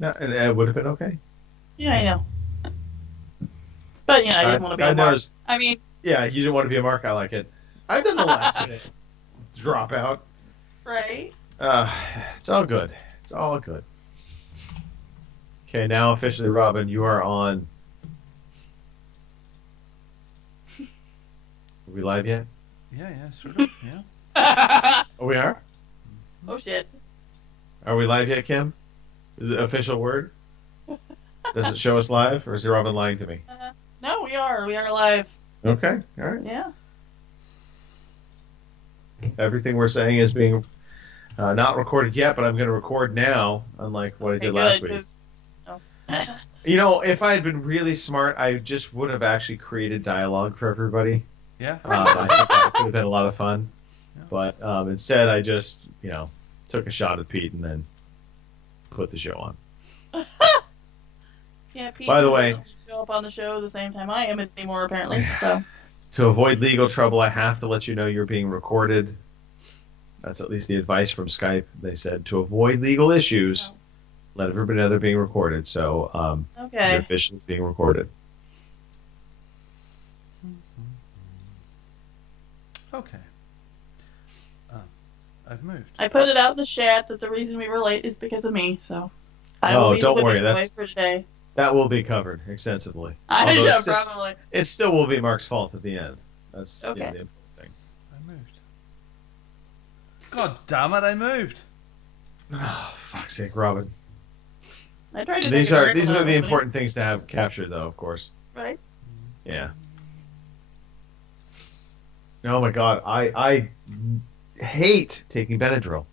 No, and it would have been okay. Yeah, I know. But, I didn't want to be a mark. I mean... Yeah, you didn't want to be a mark. I like it. I've done the last minute dropout. Right. It's all good. It's all good. Okay, now officially, Robin, you are on. Are we live yet? Yeah, sort of, yeah. Oh, we are? Oh, shit. Are we live yet, Kim? Is it an official word? Does it show us live, or is Robin lying to me? No, we are. We are live. Okay, all right. Yeah. Everything we're saying is being not recorded yet, but I'm going to record now, unlike what I did last week. If I had been really smart, I just would have actually created dialogue for everybody. Yeah. I think that could have been a lot of fun. Yeah. But instead, I just, took a shot at Pete and then put the show on. Yeah, Pete by the way, doesn't show up on the show the same time I am anymore, apparently. So. To avoid legal trouble, I have to let you know you're being recorded. That's at least the advice from Skype. They said to avoid legal issues, let everybody know they're being recorded. So okay. You're officially being recorded. Okay. I've moved. I put it out in the chat that the reason we were late is because of me. So don't worry. That's for today. That will be covered extensively. Probably. It still will be Mark's fault at the end. That's okay. The important thing. I moved. God damn it! I moved. Oh, fuck's sake, Robin. I tried to. These are the important things to have captured, though, of course. Right. Yeah. Oh my God, I hate taking Benadryl.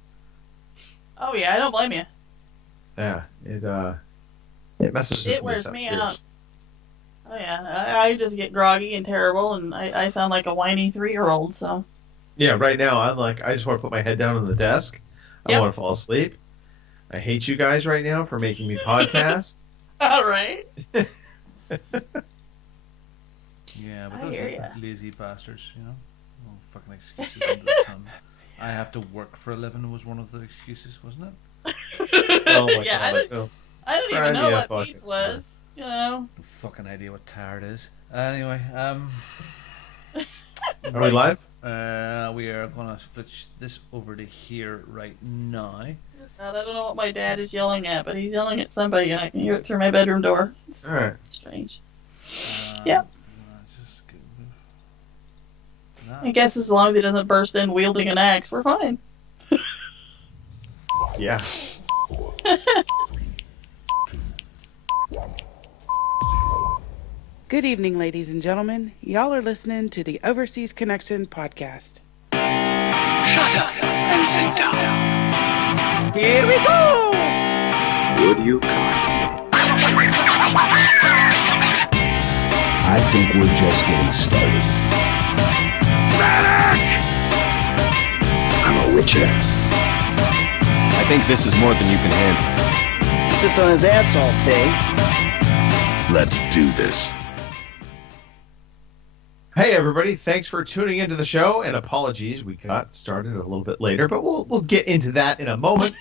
Oh yeah, I don't blame you. Yeah, it messes with me. It wears me out. Oh yeah, I just get groggy and terrible, and I sound like a whiny 3-year-old. So. Yeah, right now I'm like, I just want to put my head down on the desk. I want to fall asleep. I hate you guys right now for making me podcast. All right. Yeah, but those are lazy bastards, Oh, fucking excuses under the sun. I have to work for a living was one of the excuses, wasn't it? Oh my God. I don't even know what Pete's was. No fucking idea what tired is. Anyway, Are we live? We are gonna switch this over to here right now. I don't know what my dad is yelling at, but he's yelling at somebody, and I can hear it through my bedroom door. It's all right. Strange. Yeah. I guess as long as he doesn't burst in wielding an axe, we're fine. Yeah. Good evening, ladies and gentlemen. Y'all are listening to the Overseas Connection podcast. Shut up and sit down. Here we go! Would you kindly? I think we're just getting started. Medic! I'm a witcher. I think this is more than you can handle. He sits on his ass all day. Let's do this. Hey everybody, thanks for tuning into the show, and apologies we got started a little bit later, but we'll get into that in a moment.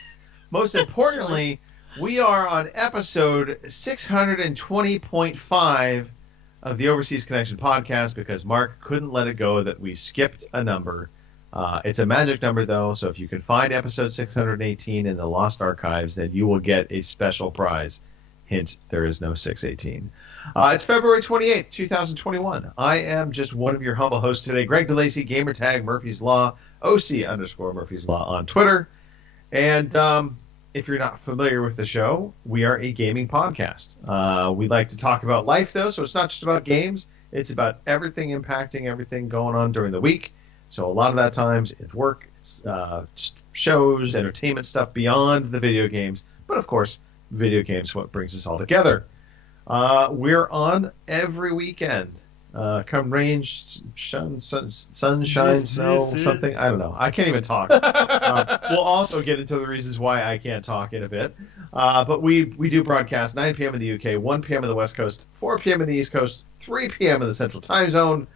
Most importantly, we are on episode 620.5 of the Overseas Connection podcast because Mark couldn't let it go that we skipped a number. It's a magic number though, so if you can find episode 618 in the Lost Archives, then you will get a special prize. Hint, there is no 618. It's February 28th, 2021. I am just one of your humble hosts today, Greg DeLacy, gamertag Murphy's Law, OC_Murphy's Law on Twitter. And if you're not familiar with the show, we are a gaming podcast. We like to talk about life, though, so it's not just about games. It's about everything impacting everything going on during the week. So a lot of that times it's work, it's just shows, entertainment stuff beyond the video games. But, of course, video games what brings us all together. We're on every weekend. Come rain, sunshine, snow, something. I don't know. I can't even talk. We'll also get into the reasons why I can't talk in a bit. But we do broadcast 9 p.m. in the UK, 1 p.m. in the West Coast, 4 p.m. in the East Coast, 3 p.m. in the Central Time Zone.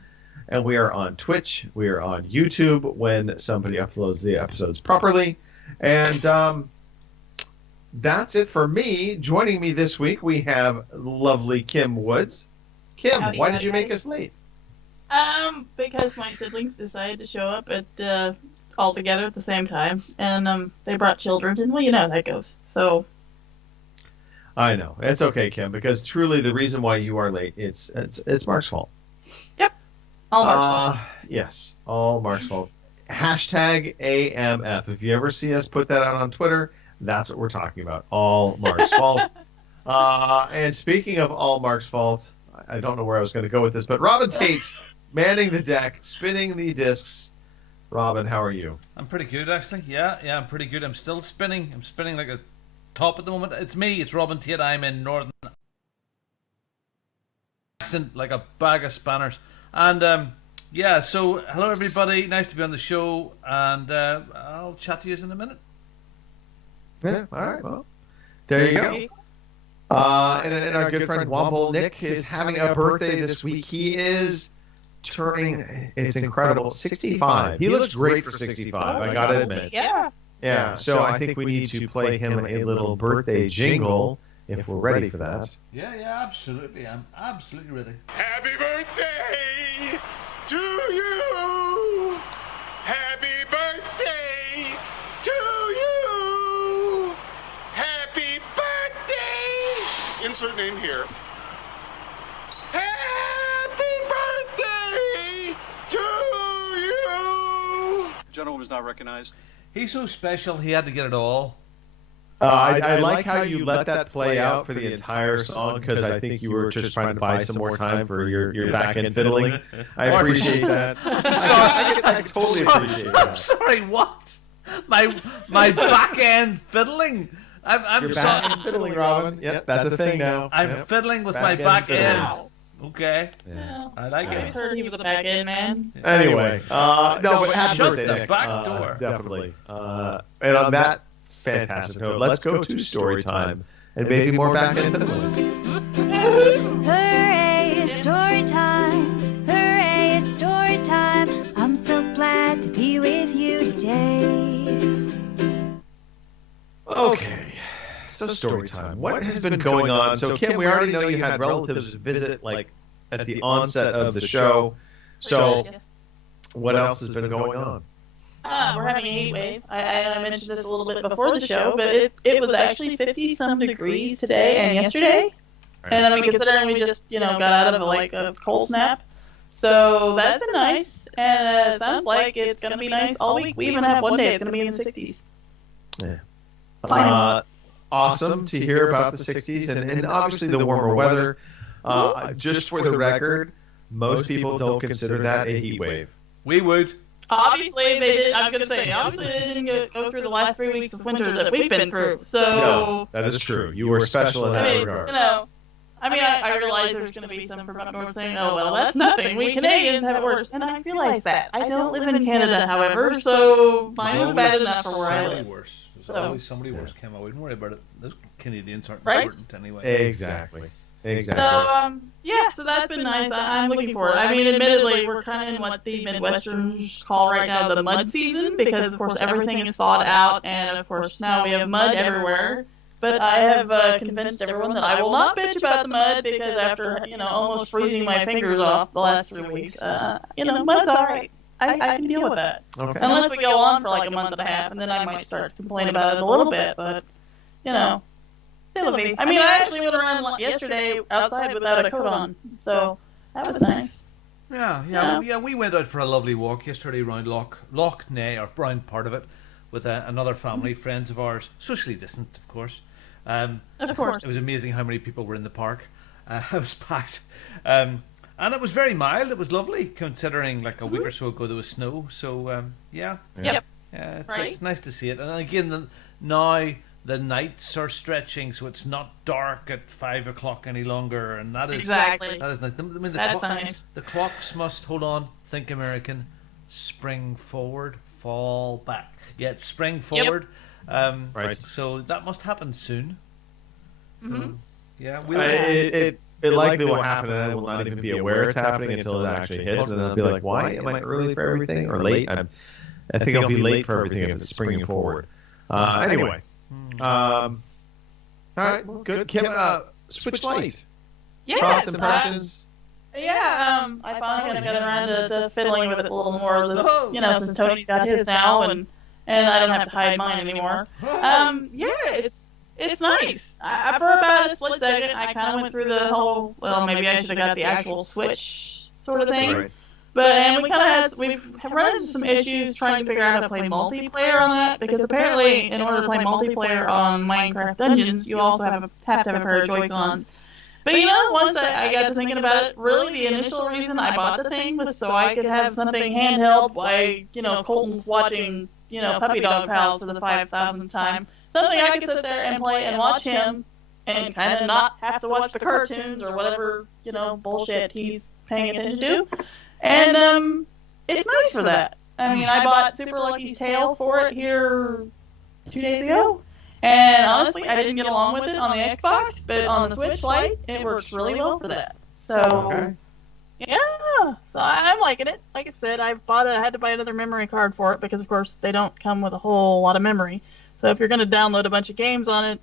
And we are on Twitch. We are on YouTube when somebody uploads the episodes properly. And that's it for me. Joining me this week, we have lovely Kim Woods. Kim, Howdy, why did you howdy. make us late? Because my siblings decided to show up at all together at the same time, and they brought children, and well, you know how that goes. So I know. It's okay, Kim, because truly the reason why you are late, it's Mark's fault. all Mark's fault. Yes, all Mark's fault. Hashtag AMF. If you ever see us put that out on Twitter, that's what we're talking about. All Mark's fault. And speaking of all Mark's fault, I don't know where I was going to go with this, but Robin Tate manning the deck, spinning the discs. Robin, how are you? I'm pretty good, actually. Yeah, I'm pretty good. I'm still spinning. I'm spinning like a top at the moment. It's me. It's Robin Tate. I'm in Northern accent, like a bag of spanners. And yeah, so hello everybody. Nice to be on the show, and I'll chat to you in a minute. Yeah, all right. Well, there you go. And our good friend Womble Nick is having a birthday this week. He is turning, it's incredible, 65. He looks great for 65, I gotta admit. Yeah. So I think we need to play him a little birthday jingle if we're ready for that. Yeah, absolutely. I'm absolutely ready. Happy birthday to you. Happy birthday to you. Happy birthday. Insert name here. Happy birthday to you. Gentleman was not recognized. He's so special, he had to get it all. I like how you let that play out for the entire song because I think you were just trying to buy some more time for your back end fiddling. I appreciate that. I totally appreciate that. I'm sorry, what? My back end fiddling? I'm Your sorry. back end fiddling, Robin. Yep, that's a thing now. I'm Yep. fiddling with Back my end back fiddling. end. Okay. Yeah. I like I it. heard he was a back end man. Anyway, no, but happy Shut birthday, the Nick. back door. Definitely. And on that fantastic note, let's go to story time and maybe more back end fiddling. Hooray, it's story time. Hooray, it's story time. I'm so glad to be with you today. Okay, so story time. What has been going on? So, Kim, we already know you had relatives visit, like, at the onset of the show. So, what else has been going on? We're having a heat wave. I mentioned this a little bit before the show, but it was actually 50-some degrees today and yesterday. And I mean, considering we just, got out of a cold snap. So that's been nice. And it sounds like it's going to be nice all week. We even have one day it's going to be in the 60s. Yeah. Awesome to hear about the 60s and obviously the warmer weather. Just for the record, most people don't consider that a heat wave. We would. Obviously, they did. I was going to say, obviously, they didn't go through the last 3 weeks of winter that we've been through. So, No, that is true. You were special in that regard. I realize there's going to be some from up north saying, "Oh, well, that's nothing. We Canadians have it worse," and I realize that. I don't live in Canada, however, so mine was bad enough for where I live. Worse. There's always somebody worse. Kim, I wouldn't worry about it. Those Canadians aren't Right? important anyway. Exactly. So, so that's been nice. I'm looking forward. I mean, admittedly, we're kind of in what the Midwesterners call right now the mud season because, of course, everything is thawed out, and, of course, now we have mud everywhere. But I have convinced everyone that I will not bitch about the mud because after, almost freezing my fingers off the last 3 weeks, mud's all right. I can deal with that. Okay. Unless we go on for like a month and a half, and then I might start to complain about it a little bit, but, it'll be. I mean, I actually went around yesterday outside without a coat on, so that was nice. Yeah. We went out for a lovely walk yesterday around Loch Ney, or around part of it, with another family, friends of ours, socially distant, of course. Of course. It was amazing how many people were in the park. It was packed. And it was very mild. It was lovely, considering like a week or so ago there was snow. So, yeah. Yep. Yeah, Right. it's nice to see it. And again, now the nights are stretching, so it's not dark at 5 o'clock any longer. And that is Exactly. That is nice. I mean, That's nice. The clocks must, hold on, think American, spring forward, fall back. Yeah, it's spring forward. Right. So that must happen soon. Mm-hmm. Yeah, It likely will happen, and I will not even be aware it's happening until it actually hits, and then I'll be like, why am I early for everything or late? I think I'll be late for everything if it's springing forward. Anyway, All right, good. Kim, Switch Lite. Yes, Thoughts, impressions? I finally got around to fiddling with it a little more. Since Tony's got his now, and I don't have to hide mine anymore. It's nice. For about a split second, I kind of went through the whole. Well, maybe I should have got the actual Switch sort of thing. Right. But we've run into some issues trying to figure out how to play multiplayer on that, because apparently in order to play multiplayer on Minecraft Dungeons, you also have to have a pair of Joy-Cons. But once I got to thinking about it, really the initial reason I bought the thing was so I could have something handheld while, Colton's watching, Puppy Dog Pals for the 5,000th time. Something I could sit there and play and watch him and kind of not have to watch the cartoons or whatever, bullshit he's paying attention to. And it's nice for that. I mean, I bought Super Lucky's Tale for it here 2 days ago. And honestly, I didn't get along with it on the Xbox, but on the Switch Lite, it works really well for that. So, yeah, so I'm liking it. Like I said, I had to buy another memory card for it because, of course, they don't come with a whole lot of memory. So if you're going to download a bunch of games on it,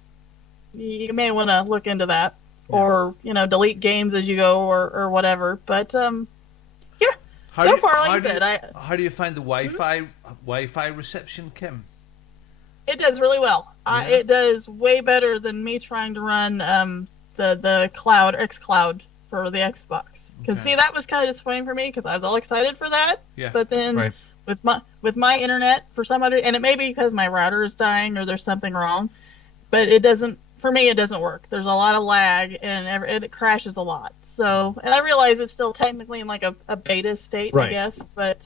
you may want to look into that. Yeah. Or, delete games as you go or whatever. But, yeah, so far, like I said, how do you find the Wi-Fi reception, Kim? It does really well. Yeah. It does way better than me trying to run the cloud, xCloud for the Xbox. Because see, that was kind of disappointing for me because I was all excited for that. Yeah. But then with my internet, for some other, and it may be because my router is dying or there's something wrong, but it doesn't. For me, it doesn't work. There's a lot of lag and it crashes a lot. So, and I realize it's still technically in like a beta state, I guess. But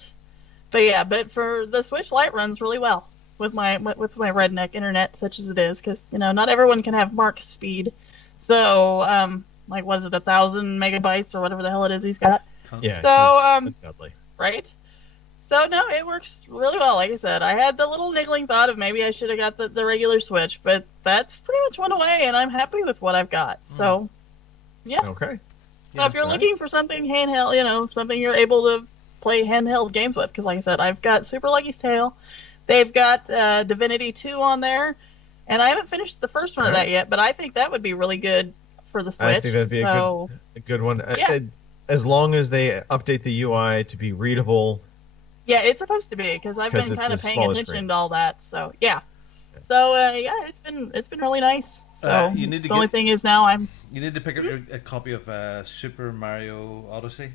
for the Switch Lite runs really well. With my redneck internet, such as it is, because not everyone can have Mark's speed. So, what is it, 1,000 megabytes or whatever the hell it is he's got? Yeah. So, right. So no, it works really well. Like I said, I had the little niggling thought of maybe I should have got the regular Switch, but that's pretty much went away, and I'm happy with what I've got. So, yeah. Okay. So if you're looking for something handheld, something you're able to play handheld games with, because like I said, I've got Super Lucky's Tale. They've got Divinity 2 on there, and I haven't finished the first one of that yet, but I think that would be really good for the Switch. I think that'd be a good one. Yeah. As long as they update the UI to be readable. Yeah, it's supposed to be, because I've been kind of paying attention to all that. So, yeah. So, it's been really nice. So, the only thing is now You need to pick up a copy of Super Mario Odyssey.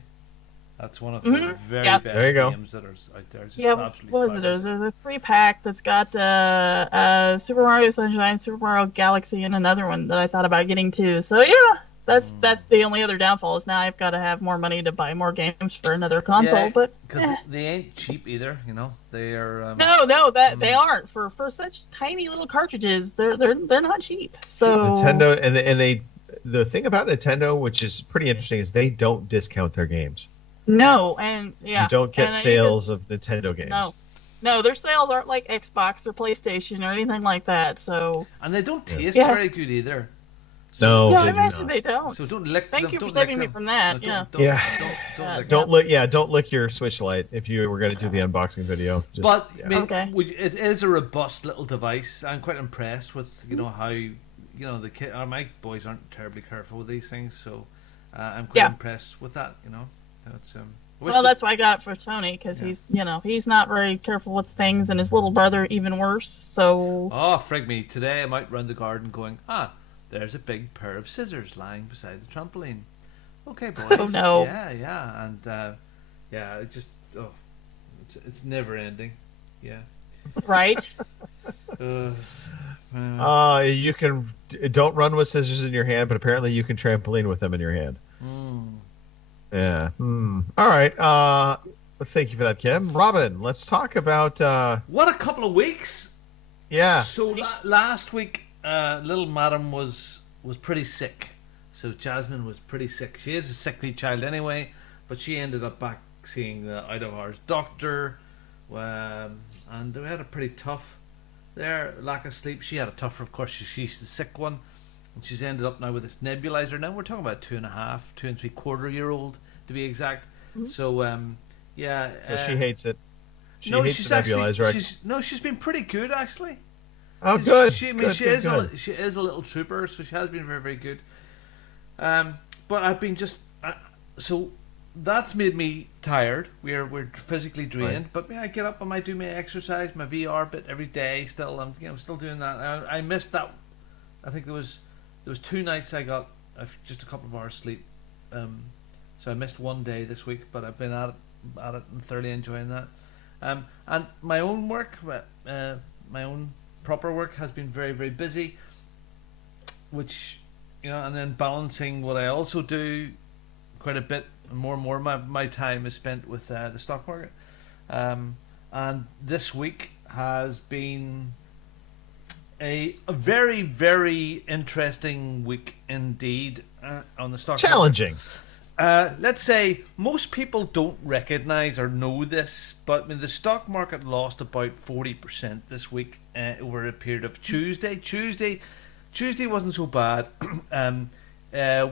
That's one of the very best games that are out there. Just absolutely what is it? There's a 3-pack that's got Super Mario Sunshine, Super Mario Galaxy, and another one that I thought about getting too. So yeah, that's the only other downfall is now I've got to have more money to buy more games for another console. But because they ain't cheap either, they are. They aren't for such tiny little cartridges. They're not cheap. So Nintendo and they the thing about Nintendo, which is pretty interesting, is they don't discount their games. No, and you don't get sales of Nintendo games. No, their sales aren't like Xbox or PlayStation or anything like that. So, and they don't taste very good either. So, I imagine they don't. So don't lick them. Thank you for saving me from that. Don't lick your Switch Lite if you were going to do the unboxing video. It is a robust little device. I'm quite impressed with how the kid. My boys aren't terribly careful with these things, so I'm quite impressed with that. That's why I got it for Tony, because he's not very careful with things, and his little brother even worse. So frig me! Today I'm out round the garden going, there's a big pair of scissors lying beside the trampoline. Okay, boys. Oh no! Yeah, and it just it's never ending. Yeah. Right. You can don't run with scissors in your hand, but apparently you can trampoline with them in your hand. Yeah. All right. Thank you for that, Kim. Robin, let's talk about what a couple of weeks. Yeah. So last week, little Madam was pretty sick. So Jasmine was pretty sick. She is a sickly child anyway, but she ended up back seeing the out of hours doctor, and we had a pretty tough there. Lack of sleep. She had a tougher, of course. She's the sick one. And she's ended up now with this nebulizer. Now we're talking about 2.5, 2 3/4-year-old to be exact. So So she hates it. She hates the nebulizer. She's been pretty good actually. Oh, good. She Good. is a little trooper, so she has been very, very good. But I've been so that's made me tired. We're physically drained, Right. but I get up and I do my exercise, my VR bit every day. Still, I'm still doing that. I missed that. I think there was 2 nights I got just a couple of hours sleep. So I missed one day this week, but I've been at it and thoroughly enjoying that. And my own work, my own proper work, has been very, very busy. Which, and then balancing what I also do quite a bit more and more. My time is spent with the stock market, and this week has been a very, very interesting week indeed on the stock Challenging. market. Let's say most people don't recognize or know this, but the stock market lost about 40% this week over a period of Tuesday. Tuesday wasn't so bad.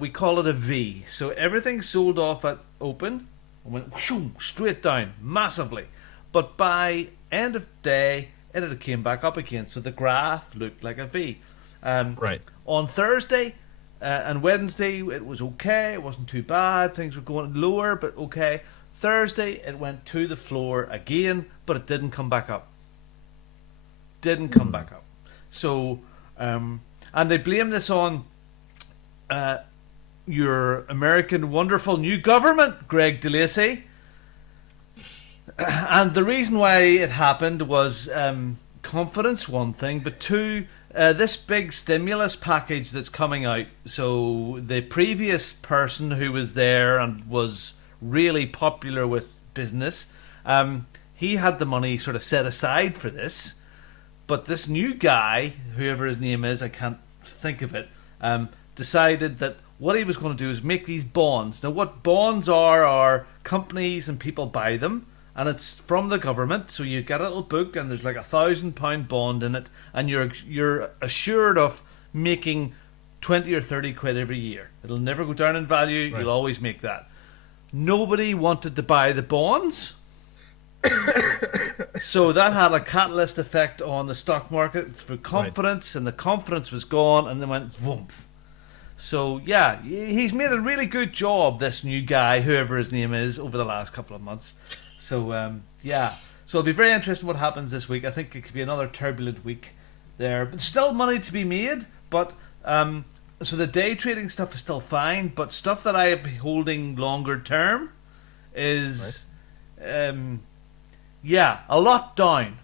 We call it a V. So everything sold off at open and went whoosh, straight down massively. But by end of day, it had came back up again. So the graph looked like a V. Right. On Thursday and Wednesday, it was okay. It wasn't too bad. Things were going lower, but okay. Thursday, it went to the floor again, but it didn't come back up. So, and they blame this on your American wonderful new government, Greg DeLacy. And the reason why it happened was confidence, one thing, but two, this big stimulus package that's coming out. So the previous person who was there and was really popular with business, he had the money sort of set aside for this. But this new guy, whoever his name is, I can't think of it, decided that what he was going to do is make these bonds. Now, what bonds are companies and people buy them, and it's from the government. So you get a little book, and there's like £1,000 bond in it, and you're assured of making 20 or 30 quid every year. It'll never go down in value. Right. You'll always make that. Nobody wanted to buy the bonds. So that had a catalyst effect on the stock market for confidence, and the confidence was gone, and then went voomp. So yeah, he's made a really good job, this new guy, whoever his name is, over the last couple of months. So yeah, so it'll be very interesting what happens this week. I think it could be another turbulent week there, but still money to be made. But so the day trading stuff is still fine, but stuff that I am holding longer term is yeah, a lot down.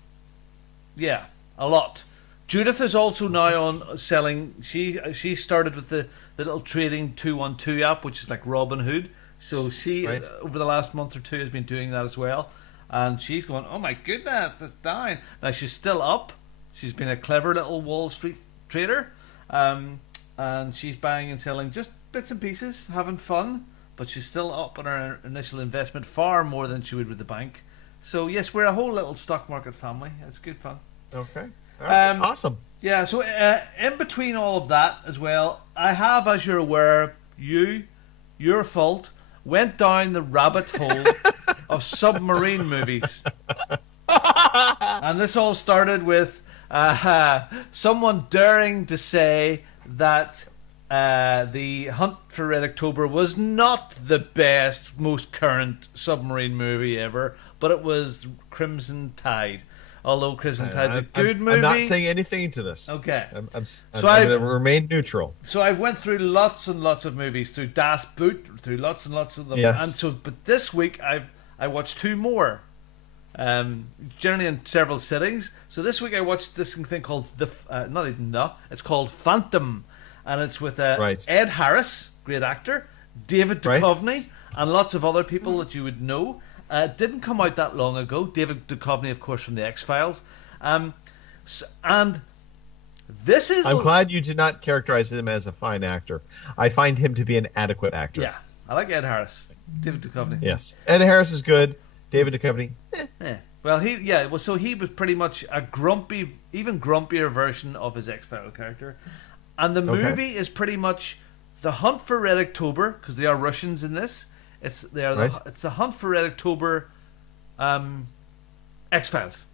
Yeah, a lot. Judith is also now on selling. She started with the little trading 212 app, which is like Robinhood. So she over the last month or two has been doing that as well, and she's going, oh my goodness, it's down. Now she's still up. She's been a clever little Wall Street trader, and she's buying and selling just bits and pieces, having fun. But she's still up on her initial investment, far more than she would with the bank. So yes, we're a whole little stock market family. It's good fun. Okay. Awesome. Yeah, so in between all of that as well, I have, as you're aware, your fault, went down the rabbit hole of submarine movies. And this all started with someone daring to say that The Hunt for Red October was not the best, most current submarine movie ever, but it was Crimson Tide. Although Crimson Tide's a good movie. I'm not saying anything to this. Okay. I'm going to remain neutral. So I've went through lots and lots of movies, through Das Boot, through lots and lots of them. Yes. And so, but this week I watched two more, generally in several sittings. So this week I watched this thing called it's called Phantom, and it's with Ed Harris, great actor, David Duchovny, and lots of other people that you would know. It didn't come out that long ago. David Duchovny, of course, from the X-Files. And this is... I'm glad you did not characterize him as a fine actor. I find him to be an adequate actor. Yeah, I like Ed Harris. David Duchovny. Yes. Ed Harris is good. David Duchovny, Well, so he was pretty much a grumpy, even grumpier version of his X-Files character. And the movie is pretty much The Hunt for Red October, because they are Russians in this. It's the Hunt for Red October X-Files.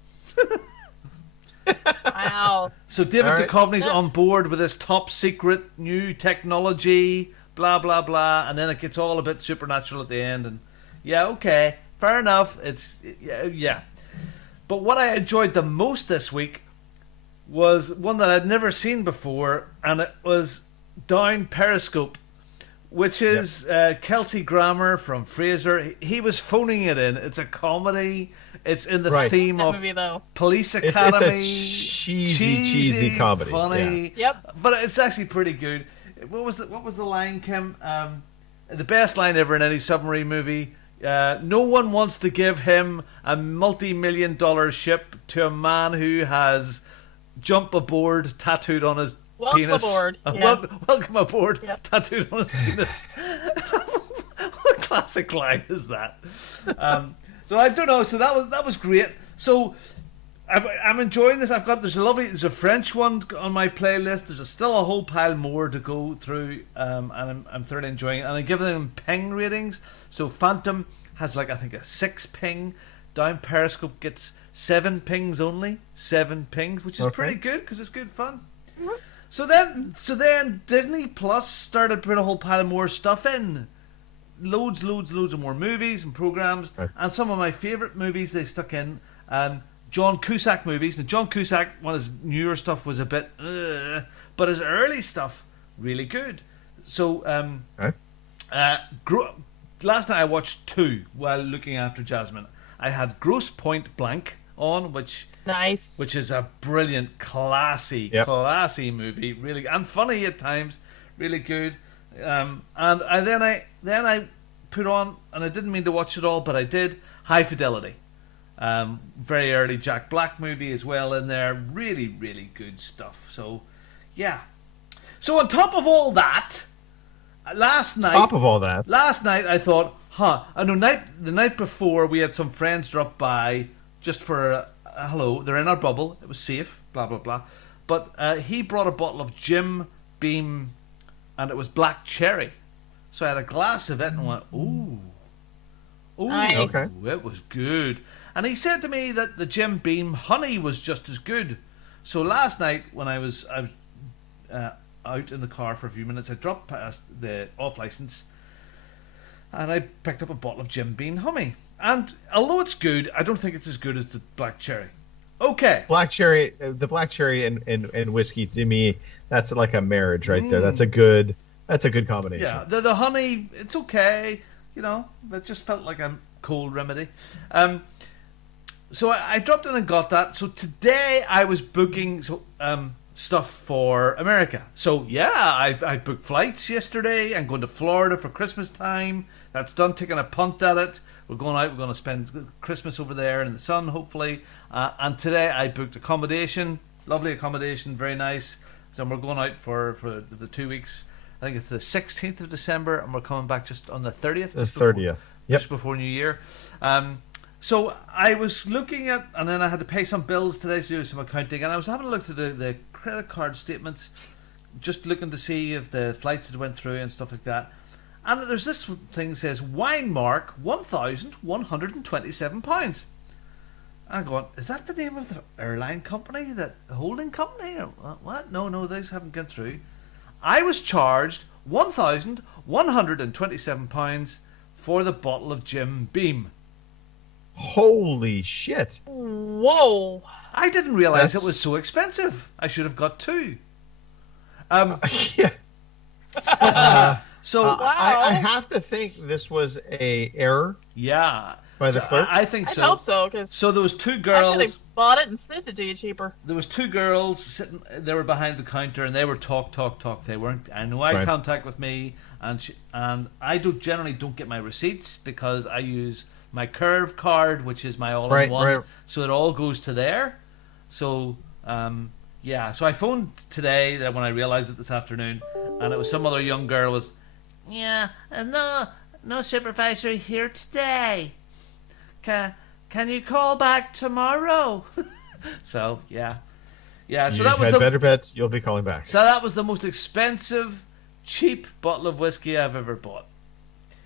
Wow. So David All right. Duchovny's on board with this top secret new technology, blah blah blah, and then it gets all a bit supernatural at the end. And yeah, okay, fair enough. It's yeah. But what I enjoyed the most this week was one that I'd never seen before, and it was Down Periscope, which is Kelsey Grammer from Frasier. He was phoning it in. It's a comedy. It's in the theme of movie, though. Police Academy. It's a cheesy comedy. Funny. Yeah. Yep. But it's actually pretty good. What was the line, Kim? The best line ever in any submarine movie. No one wants to give him a multi-million-dollar ship to a man who has jump aboard tattooed on his penis. Aboard. Yeah. Welcome aboard, Yep. tattooed on his penis. What classic line is that? So I don't know. So that was great. So I'm enjoying this. There's a French one on my playlist. There's still a whole pile more to go through, and I'm thoroughly enjoying it. And I give them ping ratings. So Phantom has I think a 6 ping. Down Periscope gets 7 pings only. 7 pings, which is pretty good because it's good fun. So then Disney Plus started putting a whole pile of more stuff in. Loads of more movies and programs, and some of my favourite movies they stuck in. John Cusack movies. Now, John Cusack, one of his newer stuff was a bit, but his early stuff really good. So, last night I watched 2 while looking after Jasmine. I had Grosse Point Blank on, which is a brilliant, classy movie, really, and funny at times, really good. And then I put on, and I didn't mean to watch it all, but I did, High Fidelity. Very early Jack Black movie as well in there. Really, really good stuff. So, yeah. So on top of all that, last night I thought, I know the night before we had some friends drop by just for a hello. They're in our bubble. It was safe, blah, blah, blah. But he brought a bottle of Jim Beam, and it was black cherry. So I had a glass of it and went, ooh, okay. It was good. And he said to me that the Jim Beam honey was just as good. So last night when I was out in the car for a few minutes, I dropped past the off license and I picked up a bottle of Jim Beam honey. And although it's good, I don't think it's as good as the black cherry. Okay. The black cherry and whiskey, to me, that's like a marriage right there. That's a good combination. Yeah, the honey, it's okay. It just felt like a cold remedy. So I dropped in and got that. So today I was booking stuff for America. So yeah, I booked flights yesterday. I'm going to Florida for Christmas time. That's done, taking a punt at it. We're going out. We're going to spend Christmas over there in the sun, hopefully. And today I booked accommodation. Lovely accommodation, very nice. So we're going out for the 2 weeks. I think it's the 16th of December, and we're coming back just on the 30th. The 30th. Just before New Year. So I was looking at, and then I had to pay some bills today to do some accounting, and I was having a look through the credit card statements, just looking to see if the flights had went through and stuff like that. And there's this thing that says, Winemark, £1,127. I'm going, is that the name of the airline company, the holding company? Or what? No, those haven't gone through. I was charged £1,127 for the bottle of Jim Beam. Holy shit. Whoa. I didn't realize it was so expensive. I should have got 2. Yeah. So wow. I have to think this was a error. Yeah. By the clerk? I think so. I hope so. So there was 2 I could girls. have bought it and sent it to you cheaper. There was 2 girls sitting. They were behind the counter and they were talk. They weren't eye contact with me, and I generally don't get my receipts because I use my Curve card, which is my all-in-one. Right. So it all goes to there. So yeah. So I phoned today when I realized it this afternoon, and it was some other young girl was, no supervisor here today. Can you call back tomorrow? So yeah. So that was better bets. You'll be calling back. So that was the most expensive, cheap bottle of whiskey I've ever bought.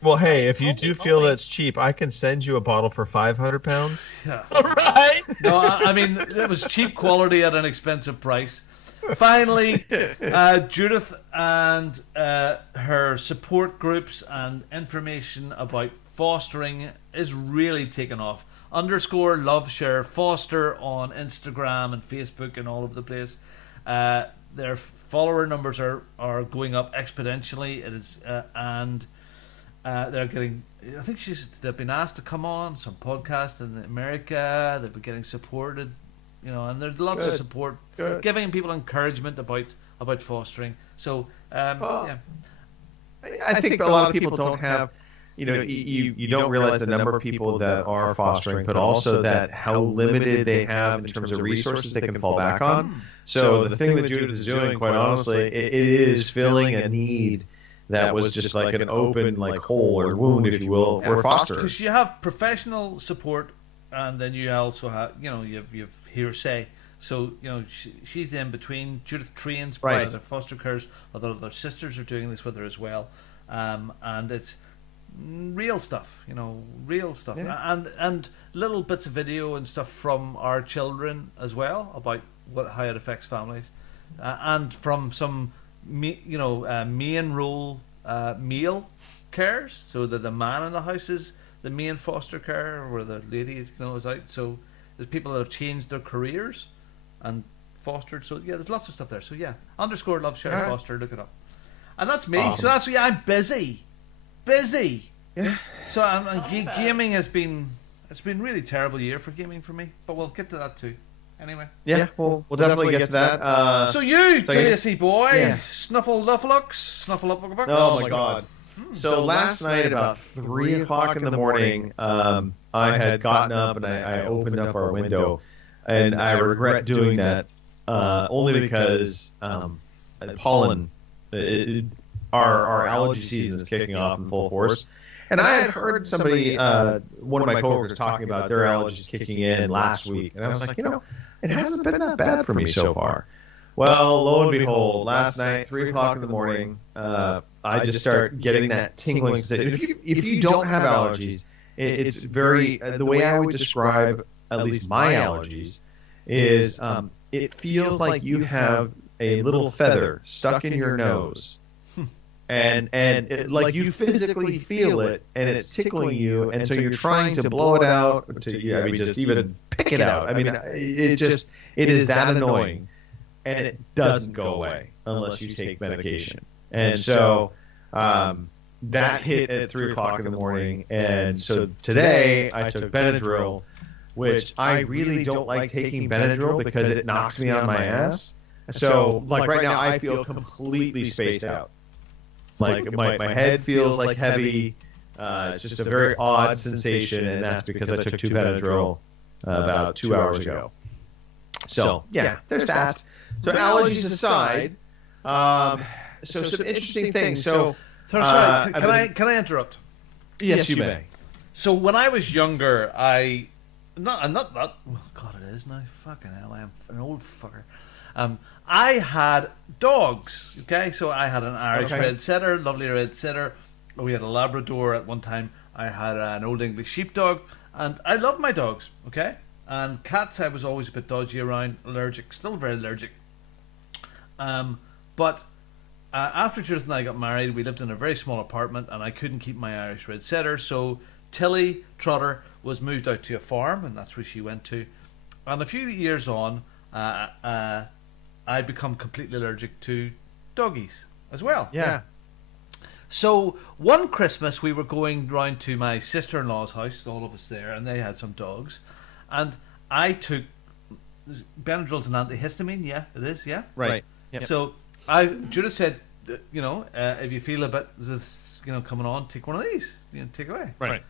Well, hey, if you do feel that's cheap, I can send you a bottle for 500 pounds. Yeah. Right. No, I mean, it was cheap quality at an expensive price. Finally, Judith and her support groups and information about fostering is really taken off. _LoveShareFoster on Instagram and Facebook and all over the place. Their follower numbers are going up exponentially. It is and they're getting. I think they've been asked to come on some podcast in America. They've been getting supported, and there's lots of support, giving people encouragement about fostering. So yeah, I think a lot of people don't have. You don't realize the number of people that are fostering, but also that how limited they have in terms of resources they can fall back on. So the thing that Judith is doing, quite honestly, it is filling a need that was just like an open hole or wound, if you will, for foster. Because you have professional support, and then you also have you've hearsay. So she's the in between. Judith trains by other foster carers. Other sisters are doing this with her as well, and it's real stuff, real stuff, and little bits of video and stuff from our children as well about how it affects families, and from some main role male carers, so that the man in the house is the main foster care, where the lady is out. So there's people that have changed their careers and fostered. So yeah, there's lots of stuff there. So yeah, _LoveShareFoster, look it up. And that's me. Awesome. So that's I'm busy. Yeah. So gaming it's been really terrible year for gaming for me, but we'll get to that too. Anyway. Yeah, we'll definitely get to that. So you, Tracy boy, Snuffleupagus. Oh my God. So last night about 3 o'clock in the morning, I had gotten up and I opened up our window, and I regret doing that only because pollen. Our allergy season is kicking off in full force. And I had heard somebody, one of my coworkers, talking about their allergies kicking in last week. And I was like, it hasn't been that bad for me so far. Well, lo and behold, last night, 3 o'clock in the morning, I just start getting that tingling sensation. If you don't have allergies, it's very, the way I would describe at least my allergies is it feels like you have a little feather stuck in your nose. And like you physically feel it, and it's tickling you, and so you're trying to blow it out, just even pick it out. I mean, it is that annoying, and it doesn't go away unless you take medication. And so that hit at 3 o'clock in the morning, and so today I took Benadryl, which I really don't like taking Benadryl because it knocks me on my ass. So like right now I feel completely spaced out. Like my head feels like heavy. It's just a very odd sensation, and that's because I took 2 Benadryl about 2 hours ago. So yeah, there's that. So allergies aside, so some interesting things. So sorry, can I interrupt? Yes, you may. So when I was younger, I'm not that. Oh God, it is now. Fucking hell, I am an old fucker. I had dogs, okay? So I had an Irish red setter, lovely red setter. We had a Labrador at one time. I had an Old English sheepdog, and I loved my dogs, okay? And cats, I was always a bit dodgy around, allergic, still very allergic. But after Judith and I got married, we lived in a very small apartment, and I couldn't keep my Irish red setter, so Tilly Trotter was moved out to a farm, and that's where she went to. And a few years on, I become completely allergic to doggies as well. Yeah. So one Christmas we were going round to my sister-in-law's house, all of us there, and they had some dogs, and I took Benadryl's an antihistamine. Yeah, it is. Yeah. Right. Yep. So Judith said, if you feel a bit this, coming on, take one of these. Take it away. Right.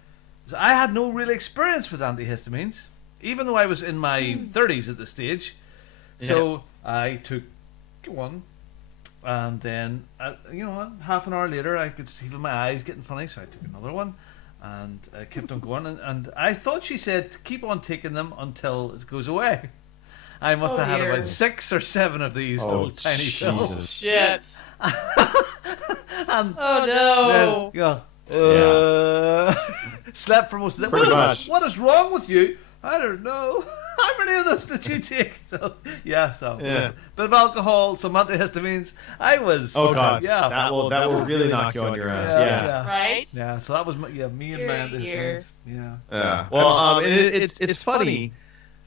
So I had no real experience with antihistamines, even though I was in my 30s at this stage. So I took one, and then half an hour later I could feel my eyes getting funny, so I took another one, and I kept on going. And I thought she said to keep on taking them until it goes away. I must have had about 6 or 7 of these little tiny pills. Shit. And oh no! Then, Slept for most of the Pretty day. much. What is wrong with you? I don't know. How many of those did you take? So yeah. Bit of alcohol, some antihistamines. I was. Oh God. Yeah. That will really knock you on your ass. Yeah. Right? Yeah. So that was me and antihistamines. Yeah. Yeah. Well, it's funny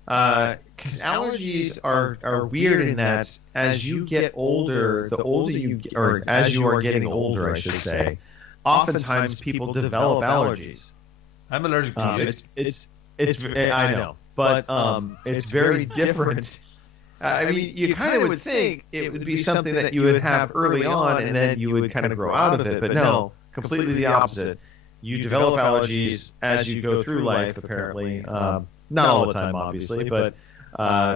because allergies are weird in that as you get older, the older you get, or as you are getting older, I should say, oftentimes people develop allergies. I'm allergic to you. It's I know, but it's very different. I mean, you kind of would think it would be something that you would have early on, and then you would kind of grow out of it. But no, completely the opposite. You develop allergies as you go through life, apparently. Not all the time, obviously, but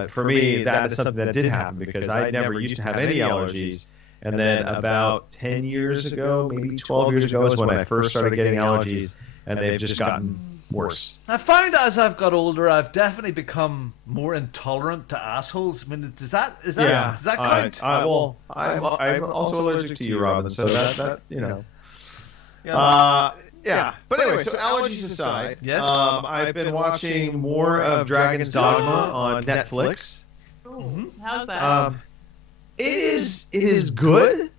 for me, that is something that did happen because I never used to have any allergies. And then about 10 years ago, maybe 12 years ago, is when I first started getting allergies, and they've just gotten worse. I found as I've got older, I've definitely become more intolerant to assholes. I mean, does that count? I'm also allergic to you, Robin. So that you know. Yeah. But anyway, so allergies aside, yes. I've been watching more of Dragon's Dogma on Netflix. How's that? It is good.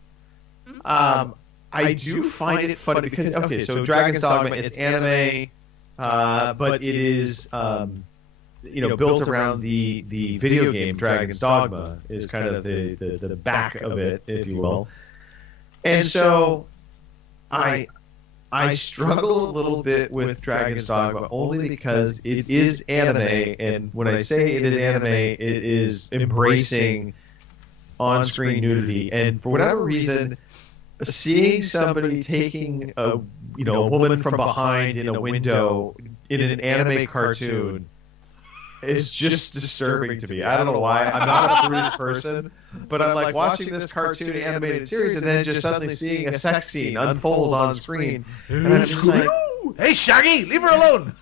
I do find it funny because so Dragon's Dogma, it's anime. But it is, built around the video game Dragon's Dogma is kind of the back of it, if you will. And so I struggle a little bit with Dragon's Dogma only because it is anime, and when I say it is anime, it is embracing on-screen nudity, and for whatever reason, seeing somebody taking a woman from behind in a window in an anime cartoon is just disturbing to me. I don't know why. I'm not a prudish person, but I'm like watching this cartoon animated series and then just suddenly seeing a sex scene unfold on screen. And I'm just like, hey, Shaggy, leave her alone.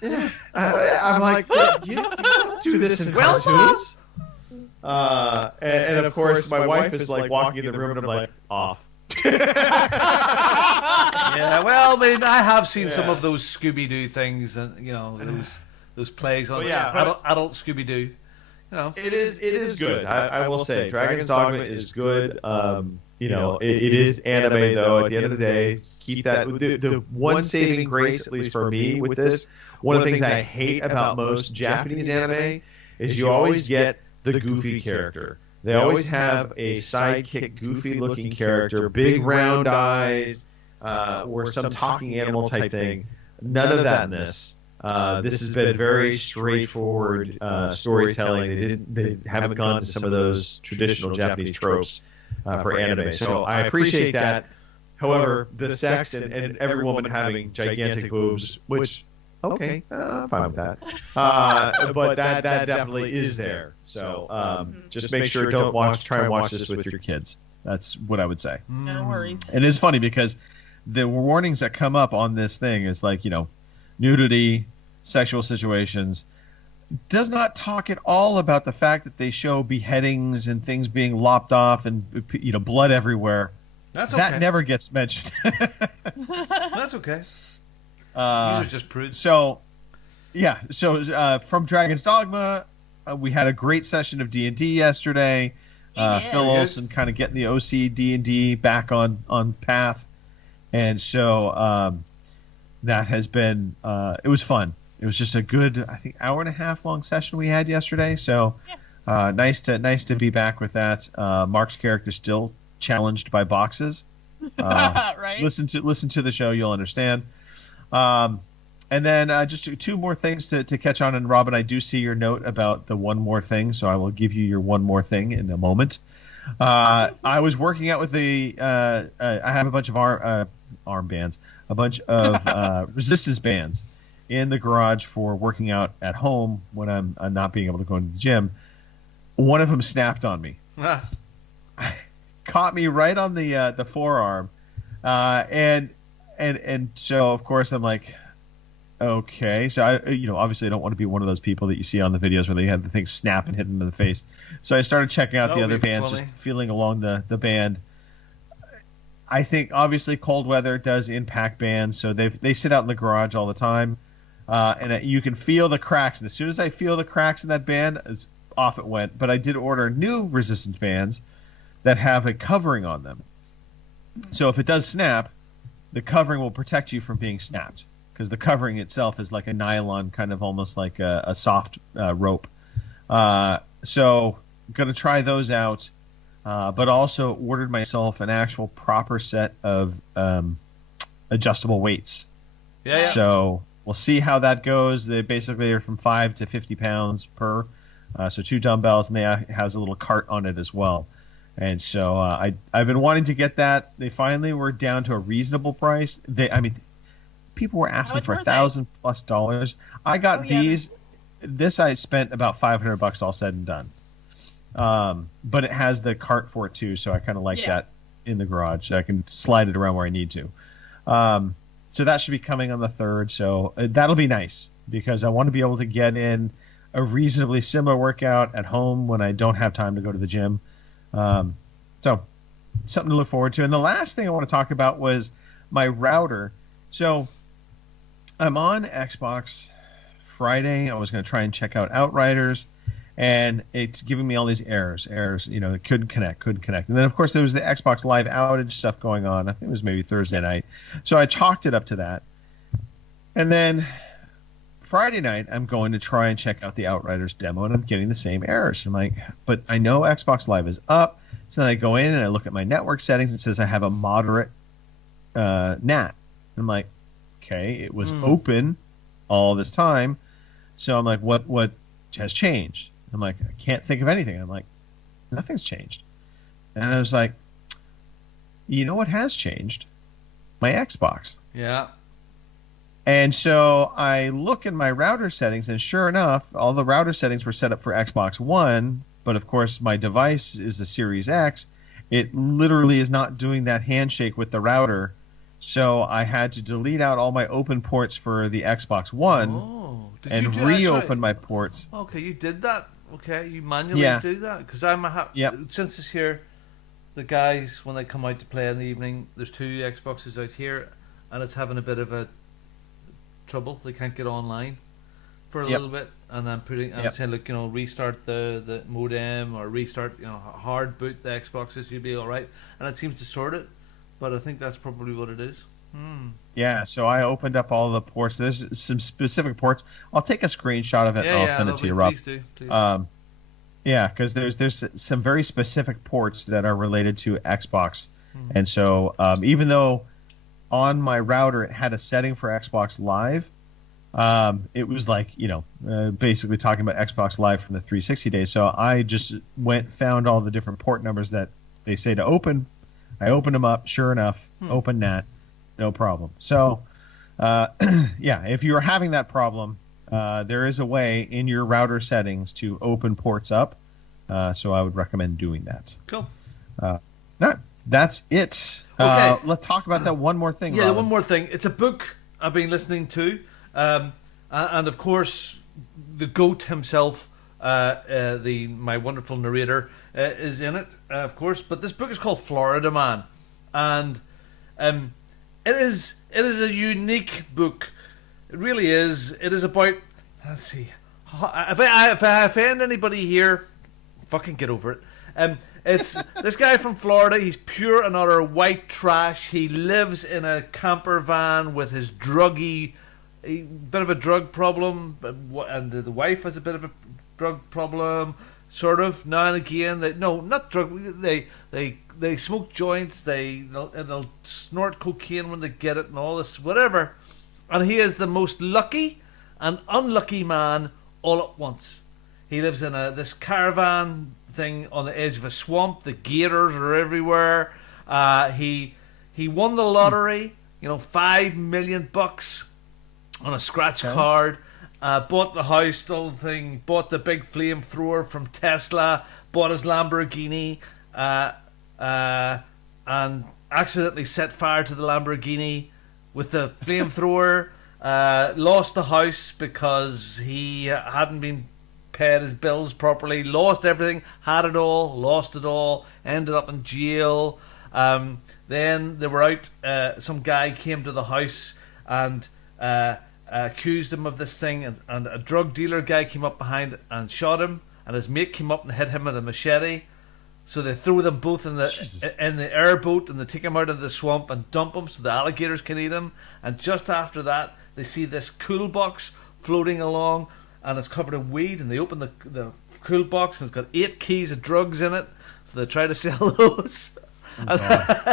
I'm like, you don't do this in cartoons. And of course, my wife is like walking in the room and I'm like, off. Yeah, well, I mean, I have seen some of those Scooby-Doo things, and those plays on adult Scooby-Doo. It is good. I will say, Dragon's Dogma is good. It is anime though. At the end of the day, keep that. The one saving grace, at least for me, with this, one of the things I hate about most Japanese anime is you always get the goofy character. They always have a sidekick, goofy-looking character, big round eyes, or some talking animal type thing. None of that in this. This has been very straightforward storytelling. They haven't gone to some of those traditional Japanese tropes for anime. So I appreciate that. However, the sex and every woman having gigantic boobs, which okay, I'm fine with that. But that definitely is there. So just make sure try and watch this with your kids. That's what I would say. No worries. It is funny because the warnings that come up on this thing is like, nudity, sexual situations. Does not talk at all about the fact that they show beheadings and things being lopped off and blood everywhere. That's okay. That never gets mentioned. That's okay. These are just prudes. So from Dragon's Dogma, we had a great session of D&D yesterday. Phil Olsen kind of getting the OC D&D back on path, and so that has been it was fun. It was just a good, I think, hour and a half long session we had yesterday. So nice to be back with that. Mark's character still challenged by boxes. Right. Listen to the show, you'll understand. And then just two more things to catch on. And Robin, I do see your note about the one more thing, so I will give you your one more thing in a moment. I was working out with I have a bunch of arm bands, a bunch of resistance bands in the garage for working out at home when I'm not being able to go into the gym. One of them snapped on me, caught me right on the forearm, and so of course I'm like, okay. So I obviously I don't want to be one of those people that you see on the videos where they have the thing snap and hit them in the face. So I started checking out the other bands, just feeling along the band. I think obviously cold weather does impact bands, so they sit out in the garage all the time, and you can feel the cracks. And as soon as I feel the cracks in that band, it's off it went. But I did order new resistance bands that have a covering on them, so if it does snap, the covering will protect you from being snapped, because the covering itself is like a nylon, kind of almost like a soft rope. So I'm gonna try those out. But also ordered myself an actual proper set of adjustable weights. Yeah. So we'll see how that goes. They basically are from 5 to 50 pounds per. So 2 dumbbells, and they has a little cart on it as well. And so I've been wanting to get that. They finally were down to a reasonable price. People were asking for $1,000+ I got these. This I spent about $500 all said and done. But it has the cart for it too, so I kind of like that in the garage. So I can slide it around where I need to. So that should be coming on the 3rd. So that'll be nice, because I want to be able to get in a reasonably similar workout at home when I don't have time to go to the gym. So something to look forward to. And the last thing I want to talk about was my router. So I'm on Xbox Friday. I was going to try and check out Outriders. And it's giving me all these errors, it couldn't connect. And then, of course, there was the Xbox Live outage stuff going on. I think it was maybe Thursday night. So I chalked it up to that. And then Friday night, I'm going to try and check out the Outriders demo, and I'm getting the same errors. I'm like, but I know Xbox Live is up. So then I go in and I look at my network settings. It says I have a moderate NAT. I'm like, okay, it was open all this time. So I'm like, what has changed? I'm like, I can't think of anything. I'm like, nothing's changed. And I was like, you know what has changed? My Xbox. Yeah. And so I look in my router settings, and sure enough, all the router settings were set up for Xbox One, but of course my device is the Series X. It literally is not doing that handshake with the router, so I had to delete out all my open ports for the Xbox One and reopen my ports. Okay, you did that. Okay, you manually do that? Because since it's here, the guys, when they come out to play in the evening, there's 2 Xboxes out here, and it's having a bit of a trouble. They can't get online for a little bit, and I'm saying, look, restart the modem, or restart, hard boot the Xboxes, you'll be all right. And it seems to sort it, but I think that's probably what it is. Yeah, so I opened up all the ports. There's some specific ports. I'll take a screenshot of it and I'll send it to you, Rob. Please do. Please. Yeah, because there's some very specific ports that are related to Xbox. And so even though on my router it had a setting for Xbox Live, it was like, basically talking about Xbox Live from the 360 days. So I just found all the different port numbers that they say to open. I opened them up. Sure enough, open that. No problem. So, if you're having that problem, there is a way in your router settings to open ports up. So I would recommend doing that. Cool. All right. That's it. Okay. Let's talk about that one more thing. Yeah, Robin. one more thing. It's a book I've been listening to. And of course, the GOAT himself, my wonderful narrator, is in it, of course. But this book is called Florida Man. And it is a unique book. It really is. It is about, let's see, if I offend anybody here, fucking get over it. It's this guy from Florida. He's pure and utter white trash. He lives in a camper van with his bit of a drug problem, and the wife has a bit of a drug problem, sort of. Now and again, not drug. They smoke joints. They'll snort cocaine when they get it, and all this, whatever. And he is the most lucky and unlucky man all at once. He lives in this caravan thing on the edge of a swamp. The gators are everywhere. He won the lottery. $5 million on a scratch card. Bought the house, the whole thing. Bought the big flamethrower from Tesla. Bought his Lamborghini. And accidentally set fire to the Lamborghini with the flamethrower. Lost the house because he hadn't been paid his bills properly. Lost everything. Had it all. Lost it all. Ended up in jail. Then they were out. Some guy came to the house and accused him of this thing, and a drug dealer guy came up behind and shot him, and his mate came up and hit him with a machete. So they throw them both in the airboat, and they take him out of the swamp and dump him so the alligators can eat him. And just after that, they see this cool box floating along, and it's covered in weed, and they open the cool box, and it's got 8 keys of drugs in it, so they try to sell those.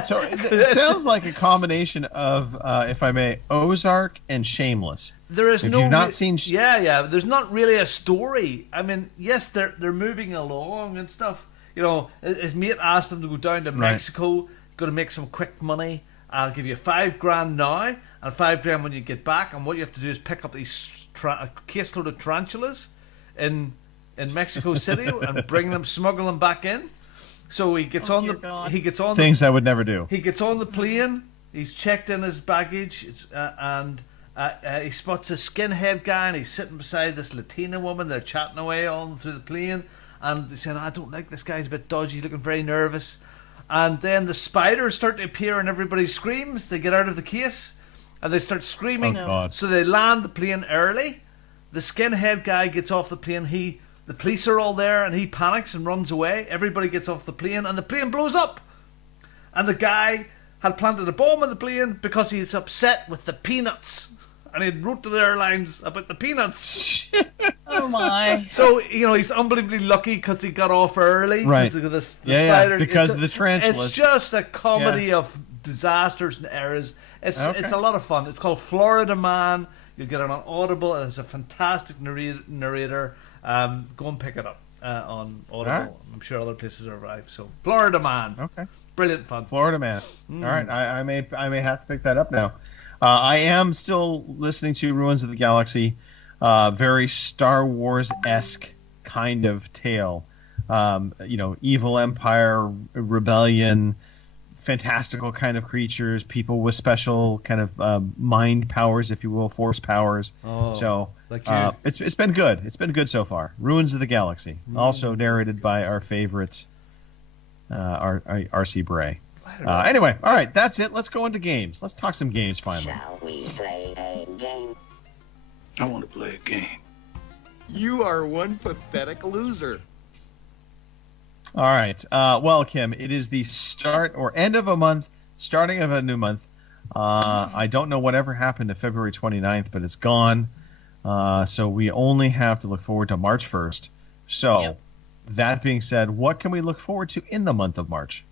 So it sounds like a combination of, if I may, Ozark and Shameless. There is if no. You've not seen. Yeah. There's not really a story. I mean, yes, they're moving along and stuff. You know, his mate asked him to go down to Mexico, got to make some quick money. I'll give you $5,000 now and $5,000 when you get back. And what you have to do is pick up these a caseload of tarantulas in Mexico City and bring them, smuggle them back in. So he gets things I would never do. He gets on the plane. He's checked in his baggage, and he spots a skinhead guy, and he's sitting beside this Latina woman. They're chatting away all through the plane, and they're saying, "I don't like this guy. He's a bit dodgy. He's looking very nervous." And then the spiders start to appear, and everybody screams. They get out of the case, and they start screaming. Oh, God. So they land the plane early. The skinhead guy gets off the plane. The police are all there, and he panics and runs away. Everybody gets off the plane, and the plane blows up. And the guy had planted a bomb in the plane because he's upset with the peanuts. And he wrote to the airlines about the peanuts. Oh, my. So, he's unbelievably lucky because he got off early. Right. The spider. Because of the tarantulas. It's just a comedy of disasters and errors. It's a lot of fun. It's called Florida Man. You'll get it on Audible. It's a fantastic narrator. Go and pick it up on Audible. Right. I'm sure other places are arrived. So Florida Man. Okay. Brilliant fun. Florida Man. All right. I may have to pick that up now. I am still listening to Ruins of the Galaxy. Very Star Wars-esque kind of tale. Evil empire, rebellion, fantastical kind of creatures, people with special kind of mind powers, if you will, force powers. So like it's been good. It's been good so far. Ruins of the Galaxy, also narrated by our favorite R.C. Bray. Anyway, all right, that's it. Let's go into games. Let's talk some games finally. Shall we play a game? I want to play a game. You are one pathetic loser. All right. Well, Kim, it is the start or end of a month, starting of a new month. I don't know whatever happened to February 29th, but it's gone. So we only have to look forward to March 1st. So, That being said, what can we look forward to in the month of March?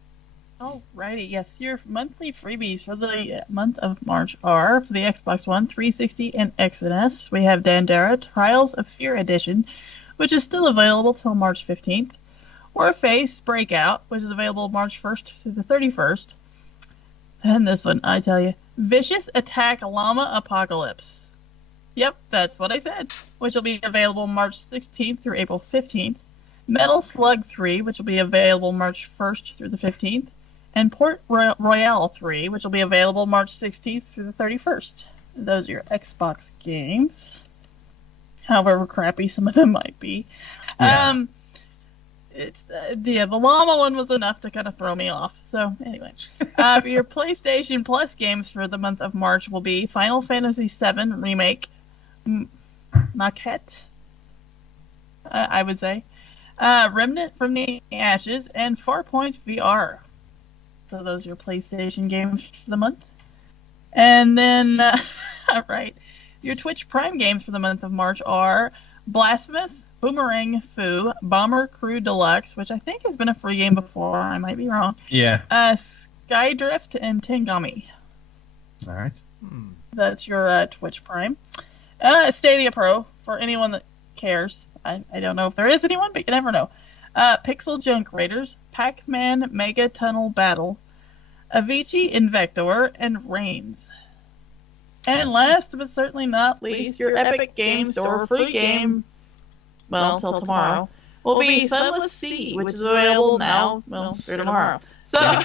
Alrighty, yes, your monthly freebies for the month of March are for the Xbox One, 360, and X and S. We have Dandara Trials of Fear Edition, which is still available till March 15th. Warface Breakout, which is available March 1st through the 31st. And this one, I tell you, Vicious Attack Llama Apocalypse. Yep, that's what I said. Which will be available March 16th through April 15th. Metal Slug 3, which will be available March 1st through the 15th. And Port Royale 3, which will be available March 16th through the 31st. Those are your Xbox games. However crappy some of them might be. Yeah. The llama one was enough to kind of throw me off. So anyway, your PlayStation Plus games for the month of March will be Final Fantasy VII Remake, Maquette, I would say, Remnant from the Ashes, and Farpoint VR. So those are your PlayStation games for the month. And then, right, your Twitch Prime games for the month of March are Blasphemous, Boomerang Fu, Bomber Crew Deluxe, which I think has been a free game before. I might be wrong. Yeah. Skydrift and Tengami. All right. That's your Twitch Prime. Stadia Pro, for anyone that cares. I don't know if there is anyone, but you never know. Pixel Junk Raiders, Pac-Man Mega Tunnel Battle, Avicii Invector, and Reigns. And last but certainly not least, your Epic Games Store free game, well, until tomorrow, will be Sunless Sea, which is available now, well, through tomorrow. So,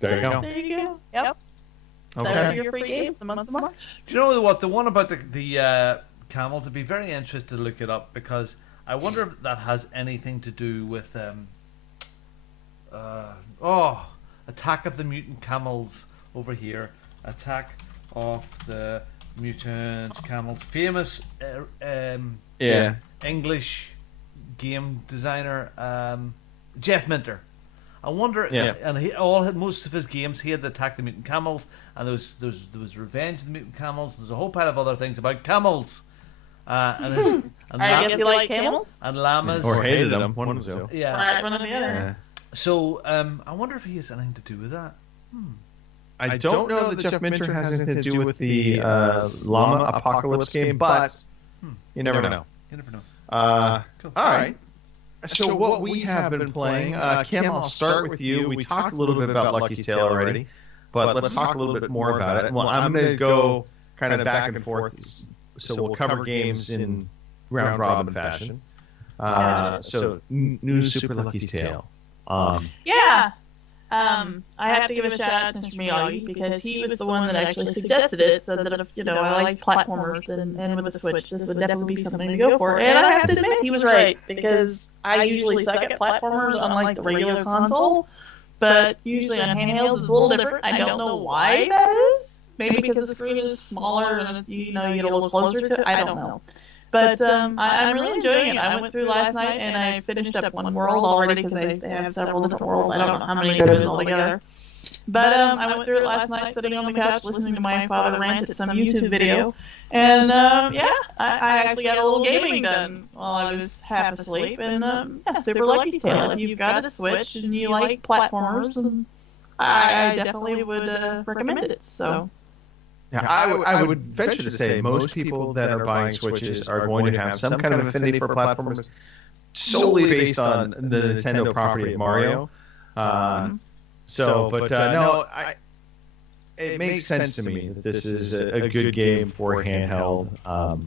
there you go. There you go. Yep. Okay. So your free game for the month of March. Do you know what? The one about the camels, I'd be very interested to look it up, because I wonder if that has anything to do with Attack of the Mutant Camels over here. Attack of the Mutant Camels. Famous English game designer, Jeff Minter. I wonder, and most of his games, he had the Attack the Mutant Camels, and there was Revenge of the Mutant Camels. There's a whole pile of other things about camels. I guess you like camels? And llamas. Or hated them, one of the two. Yeah. Right, one or the other. Yeah. So, I wonder if he has anything to do with that. I don't know that Jeff Minter has anything to do with the Llama Apocalypse game, but you never know. You never know. Cool. All right. So what we have been playing, Kim, I'll start with you. We talked a little bit about Lucky's Tale already, but let's talk a little bit more about it. Well, I'm going to go kind of back and forth, so we'll cover games in round robin fashion. So, new Super Lucky's Tale. I have to give a shout out to Mr. Miyagi because he was the one that actually suggested it. Said that if I like platformers and with the Switch, this would definitely be something to go for. And I have to admit, he was right because I usually suck at platformers on like the regular console, but usually on handhelds it's a little different. I don't know why that is. Maybe because the screen is smaller and you get a little closer to it. I don't know. But I'm really enjoying it. I went through last night and I finished up one world already because they have several different worlds. I don't know how many there is altogether. But I went through it last night sitting on the couch listening to my father rant at some YouTube video. And I actually got a little gaming done while I was half asleep. And Super Lucky's Tale. If you've got a Switch and you like platformers, and I definitely would recommend it. So. Yeah, I would venture to say most people that are buying Switches are going to have some kind of affinity for platformers solely based on the Nintendo property of Mario. It makes sense to me that this is a good game for handheld.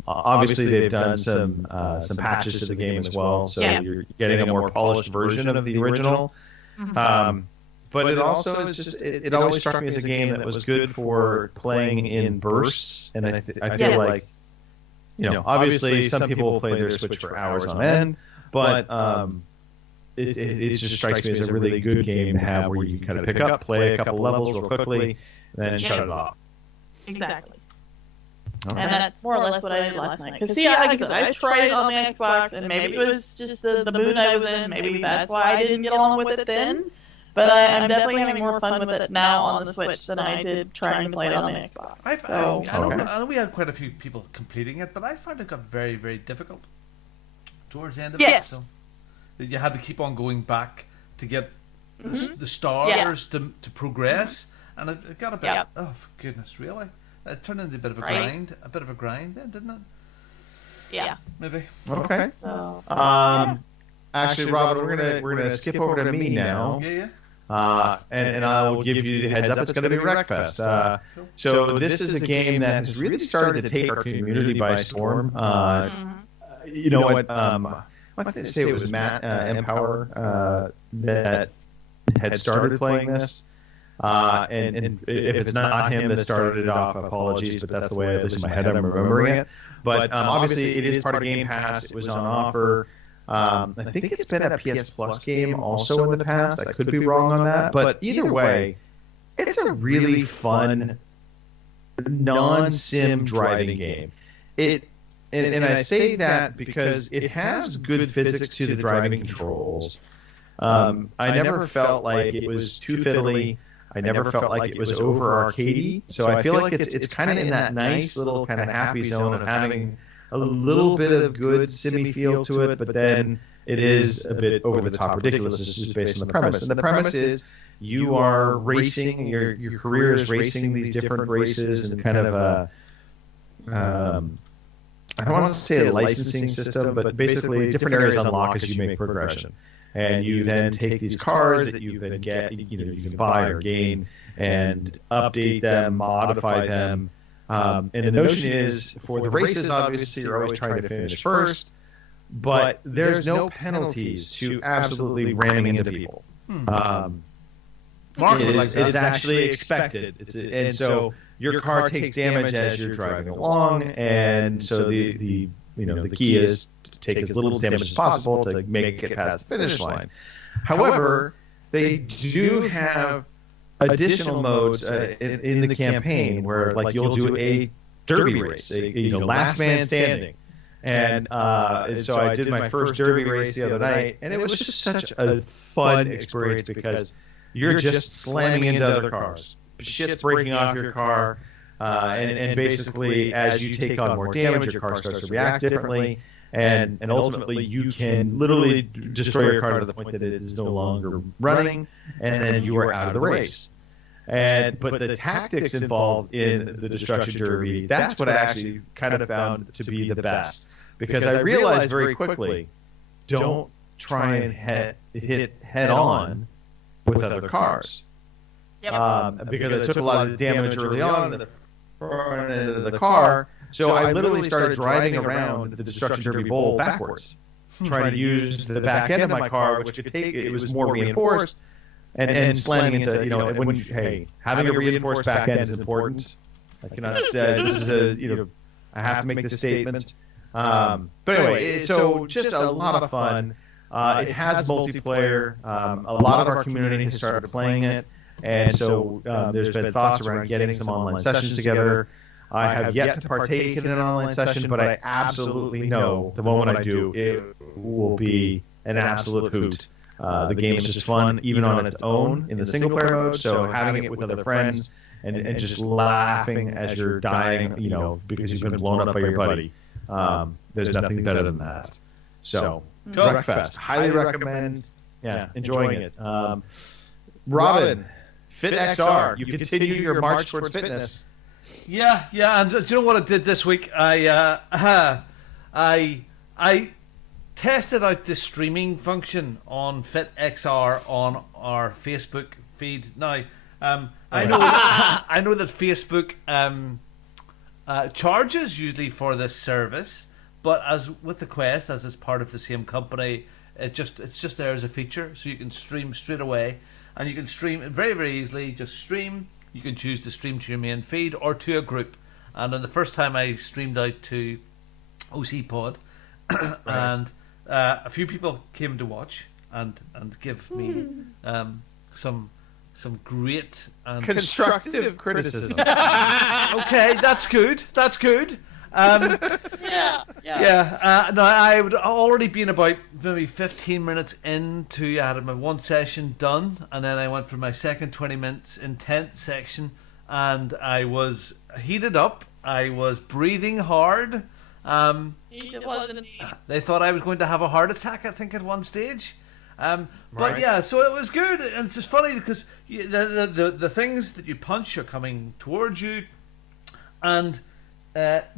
Obviously, they've done some patches to the game as well, so you're getting a more polished version of the original. But it also is just, it always struck me as a game that was good for playing in bursts. And I feel like, obviously some people will play their Switch for hours on end, but it just strikes me as a really good game to have where you kind of pick up, play a couple levels real quickly, and then shut it off. Exactly. Okay. And that's more or less what I did last night. Because, like I said, I tried it on the Xbox, and maybe it was just the mood I was in. Maybe that's why I didn't get along with it then. But I'm definitely having more fun with it now on the Switch than I did trying to play it on the Xbox. I know we had quite a few people completing it, but I found it got very, very difficult towards the end of it. So you had to keep on going back to get the stars to progress, and it got a bit. Oh, for goodness, really? It turned into a bit of a grind, then, didn't it? Yeah. Maybe. Okay. Actually, Robin, we're gonna skip over to me now. Yeah. And I will give you the heads up. It's going to be Wreckfest. So this is a game that has really started to take our community by storm. You know what? I think they say it was Matt Empower that had started playing this. And if it's not him that started it off, apologies, but that's the way, at least in my head, I'm remembering it. But obviously, it is part of Game Pass. It was on offer. I think it's been a PS Plus game also in the past. I could be wrong on that. But either way, it's a really fun, non-sim driving game. And I say that because it has good physics to the driving controls. I never felt like it was too fiddly. I never felt like it was over arcadey. So I feel like it's kind of in that nice little kind of happy zone of having a little bit of good simmy feel to it, but then it is a bit over the top ridiculous. It's just based on the premise. And the premise is you are racing, your career is racing these different races and kind of I don't want to say a licensing system, but basically different areas unlock as you make progression. And you then take these cars that you then get, you can buy or gain and update them, modify them. And the notion is, for the races, obviously, you're always trying to finish first, but there's no penalties to absolutely ramming into people. It's actually expected. And so your car takes damage as you're driving along, and so the key is to take as little damage as possible to make it past the finish line. However, they do have additional modes in the campaign where like you'll do a derby race, last man standing. And so I did my first derby race the other night, and it was just such a fun experience because you're just slamming into other cars. Shit's breaking off your car, and basically as you take on more damage, your car starts to react differently, and ultimately you can literally destroy your car to the point that it is no longer running, and then you are out of the race. But the tactics involved in the Destruction Derby, that's what I actually kind of found to be the best. Because I realized very quickly, don't try and hit head on with other cars. Yep. Because I took a lot of damage early on to the front end of the car. So I literally started driving around the Destruction Derby Bowl backwards, trying to use the back end of my car, which could take it was more reinforced, and slamming into having a reinforced back end is important. I cannot say this is I have to make this statement. But anyway, so just a lot of fun. It has multiplayer. A lot of our community has started playing it, and so there's been thoughts around getting some online sessions together. I have yet to partake in an online session, but I absolutely know the moment I do, it will be an absolute hoot. The game is just fun, even on its own in the single player mode. So having it with other friends and just laughing as you're dying, because you've been blown up by your buddy. There's nothing better than that. So, Wreckfest, highly recommend. Yeah, enjoying it. Robin, FitXR, you continue your march towards fitness. Yeah, and do you know what I did this week? I tested out the streaming function on FitXR on our Facebook feed. Now, I know that Facebook charges usually for this service, but as with the Quest, as it's part of the same company, it's just there as a feature, so you can stream straight away, and you can stream very, very easily. Just stream. You can choose to stream to your main feed or to a group. And on the first time, I streamed out to OC Pod, and a few people came to watch and give me some great and constructive criticism. Okay, that's good. No, I would already been about maybe 15 minutes into. I had my one session done, and then I went for my second 20 minutes intense section, and I was heated up. I was breathing hard. They thought I was going to have a heart attack, I think, at one stage. But yeah, so it was good, and it's just funny because the things that you punch are coming towards you, and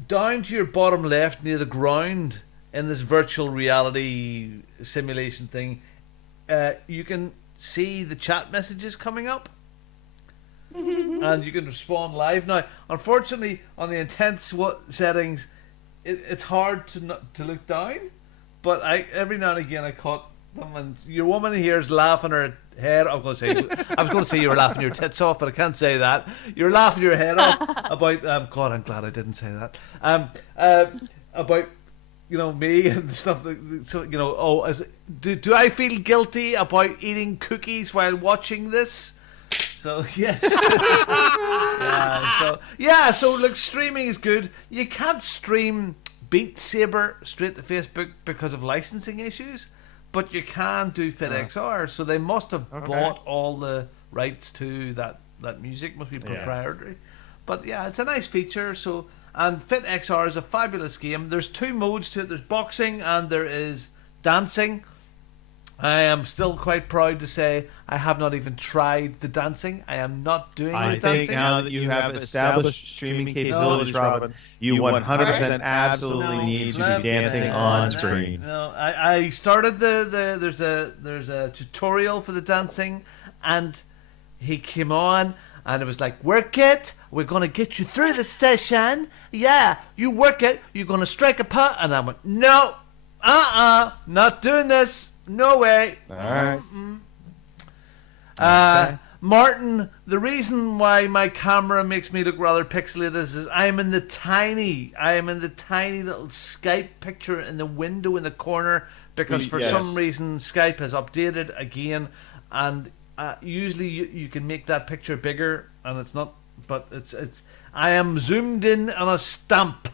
down to your bottom left near the ground in this virtual reality simulation thing, you can see the chat messages coming up, and you can respond live. Now, unfortunately, on the intense settings, it's hard to look down, but every now and again I caught them, and your woman here is laughing her head. I was going to say you were laughing your tits off, but I can't say that. You're laughing your head off about God, I'm glad I didn't say that. About me and stuff. So do I feel guilty about eating cookies while watching this? So yes. So look, streaming is good. You can't stream Beat Saber straight to Facebook because of licensing issues, but you can do FitXR. So they must have bought all the rights to that music. Must be proprietary. But yeah, it's a nice feature. So, and FitXR is a fabulous game. There's two modes to it. There's boxing and there is dancing. I am still quite proud to say I have not even tried the dancing. I am not doing the dancing. I think now that you have established streaming capabilities, Robin, you 100% absolutely need to be dancing on screen. No, I started there's a tutorial for the dancing, and he came on and it was like, work it, we're going to get you through the session. Yeah, you work it, you're going to strike a pot. And I went, no, not doing this. No way. All right. Martin, the reason why my camera makes me look rather pixelated is I am in the tiny little Skype picture in the window in the corner because for some reason Skype has updated again, and usually you can make that picture bigger, and it's not. But it's. I am zoomed in on a stamp.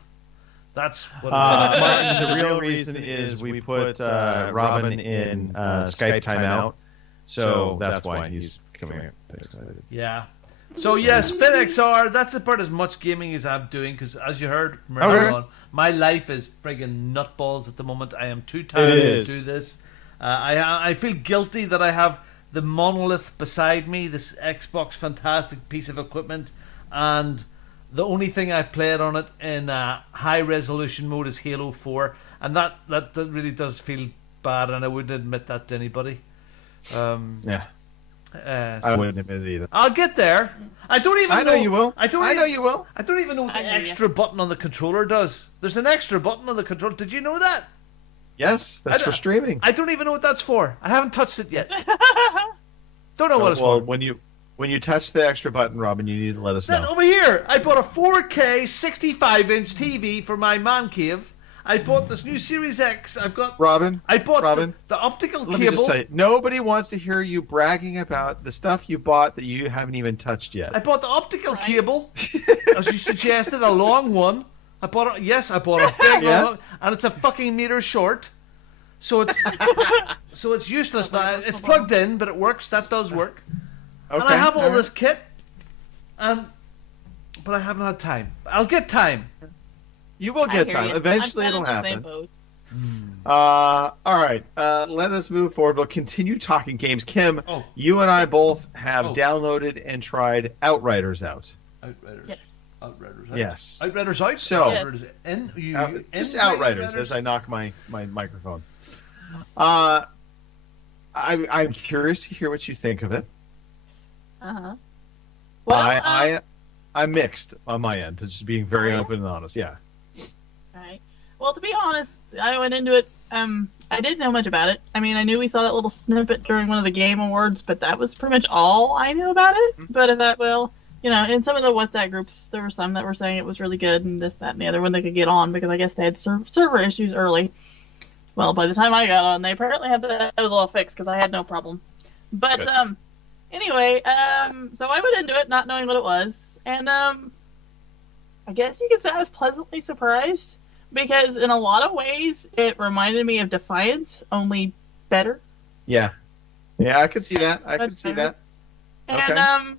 That's what it is. The real reason is we put Robin in Skype timeout, so that's why he's coming here. Yeah. So yes, FinXR, that's about as much gaming as I'm doing, because as you heard from earlier on, my life is friggin' nutballs at the moment. I am too tired to do this. I feel guilty that I have the monolith beside me, this Xbox fantastic piece of equipment, and the only thing I've played on it in high resolution mode is Halo 4, and that really does feel bad, and I wouldn't admit that to anybody. Yeah. So I wouldn't admit it either. I'll get there. I don't even know. I know you will. I know you will. I don't even know what the extra button on the controller does. There's an extra button on the controller. Did you know that? Yes, that's for streaming. I don't even know what that's for. I haven't touched it yet. Don't know what it's for. When you touch the extra button, Robin, you need to let us know. Over here, I bought a 4K 65-inch TV for my man cave. I bought this new Series X. I've got Robin. I bought Robin, the optical let cable. Me just say, nobody wants to hear you bragging about the stuff you bought that you haven't even touched yet. I bought the optical cable, as you suggested, a long one. I bought a big one, and it's a fucking meter short. So it's useless now. It's plugged in, but it works. That does work. Okay, and I have all this kit, but I haven't had time. I'll get time. You will get time. Eventually it'll happen. All right. Let us move forward. We'll continue talking games. Kim, you and I both have downloaded and tried Outriders out. Outriders. Yes. Outriders out. Yes. Outriders out. So, Outriders just Outriders as I knock my microphone. I'm curious to hear what you think of it. Uh-huh. Well, I'm mixed on my end. Just being very open and honest. Yeah. Right. Well, to be honest, I went into it. I didn't know much about it. I mean, I knew we saw that little snippet during one of the Game Awards, but that was pretty much all I knew about it. But if that in some of the WhatsApp groups, there were some that were saying it was really good and this, that, and the other when they could get on, because I guess they had server issues early. Well, by the time I got on, they apparently had that was all fixed because I had no problem. But anyway, so I went into it not knowing what it was, and I guess you could say I was pleasantly surprised, because in a lot of ways it reminded me of Defiance, only better. Yeah, I could see that. I could see that. And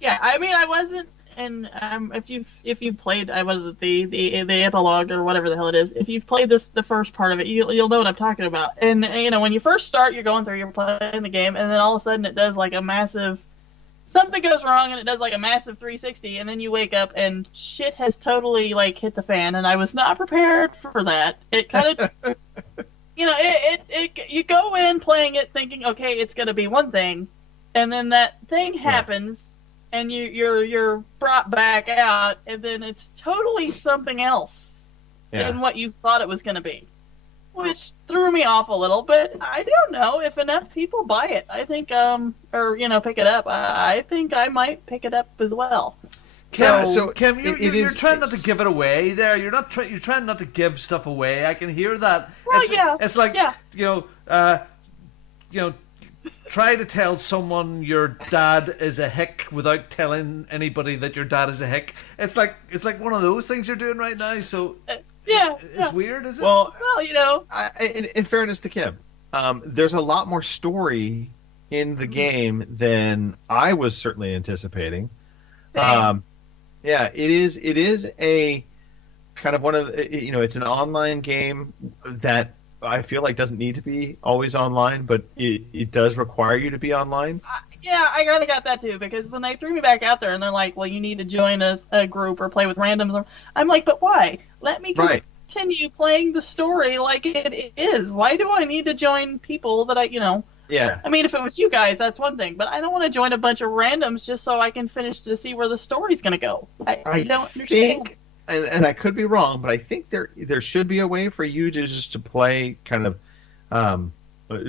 yeah, I mean, I wasn't. And if you've played, I was the epilogue or whatever the hell it is. If you've played the first part of it, you'll know what I'm talking about. And when you first start, you're going through, you're playing the game, and then all of a sudden it does like a massive something goes wrong, and it does like a massive 360, and then you wake up and shit has totally like hit the fan, and I was not prepared for that. It kind of you go in playing it thinking, okay, it's gonna be one thing, and then that thing happens. And you're brought back out, and then it's totally something else than what you thought it was going to be, which threw me off a little. But I don't know if enough people buy it. I think, pick it up. I think I might pick it up as well. Kim, you're trying not to give it away. There, you're trying not to give stuff away. I can hear that. Well, it's like try to tell someone your dad is a hick without telling anybody that your dad is a hick. It's like one of those things you're doing right now. So it's weird, is it? Well, in fairness to Kim, there's a lot more story in the game than I was certainly anticipating. It is a kind of one of the, it's an online game that I feel like doesn't need to be always online, but it does require you to be online. I kind of got that too, because when they threw me back out there and they're like, well, you need to join a group or play with randoms, I'm like, but why? Let me continue playing the story like it is. Why do I need to join people that Yeah. I mean, if it was you guys, that's one thing, but I don't want to join a bunch of randoms just so I can finish to see where the story's going to go. I don't understand. And I could be wrong, but I think there should be a way for you to play kind of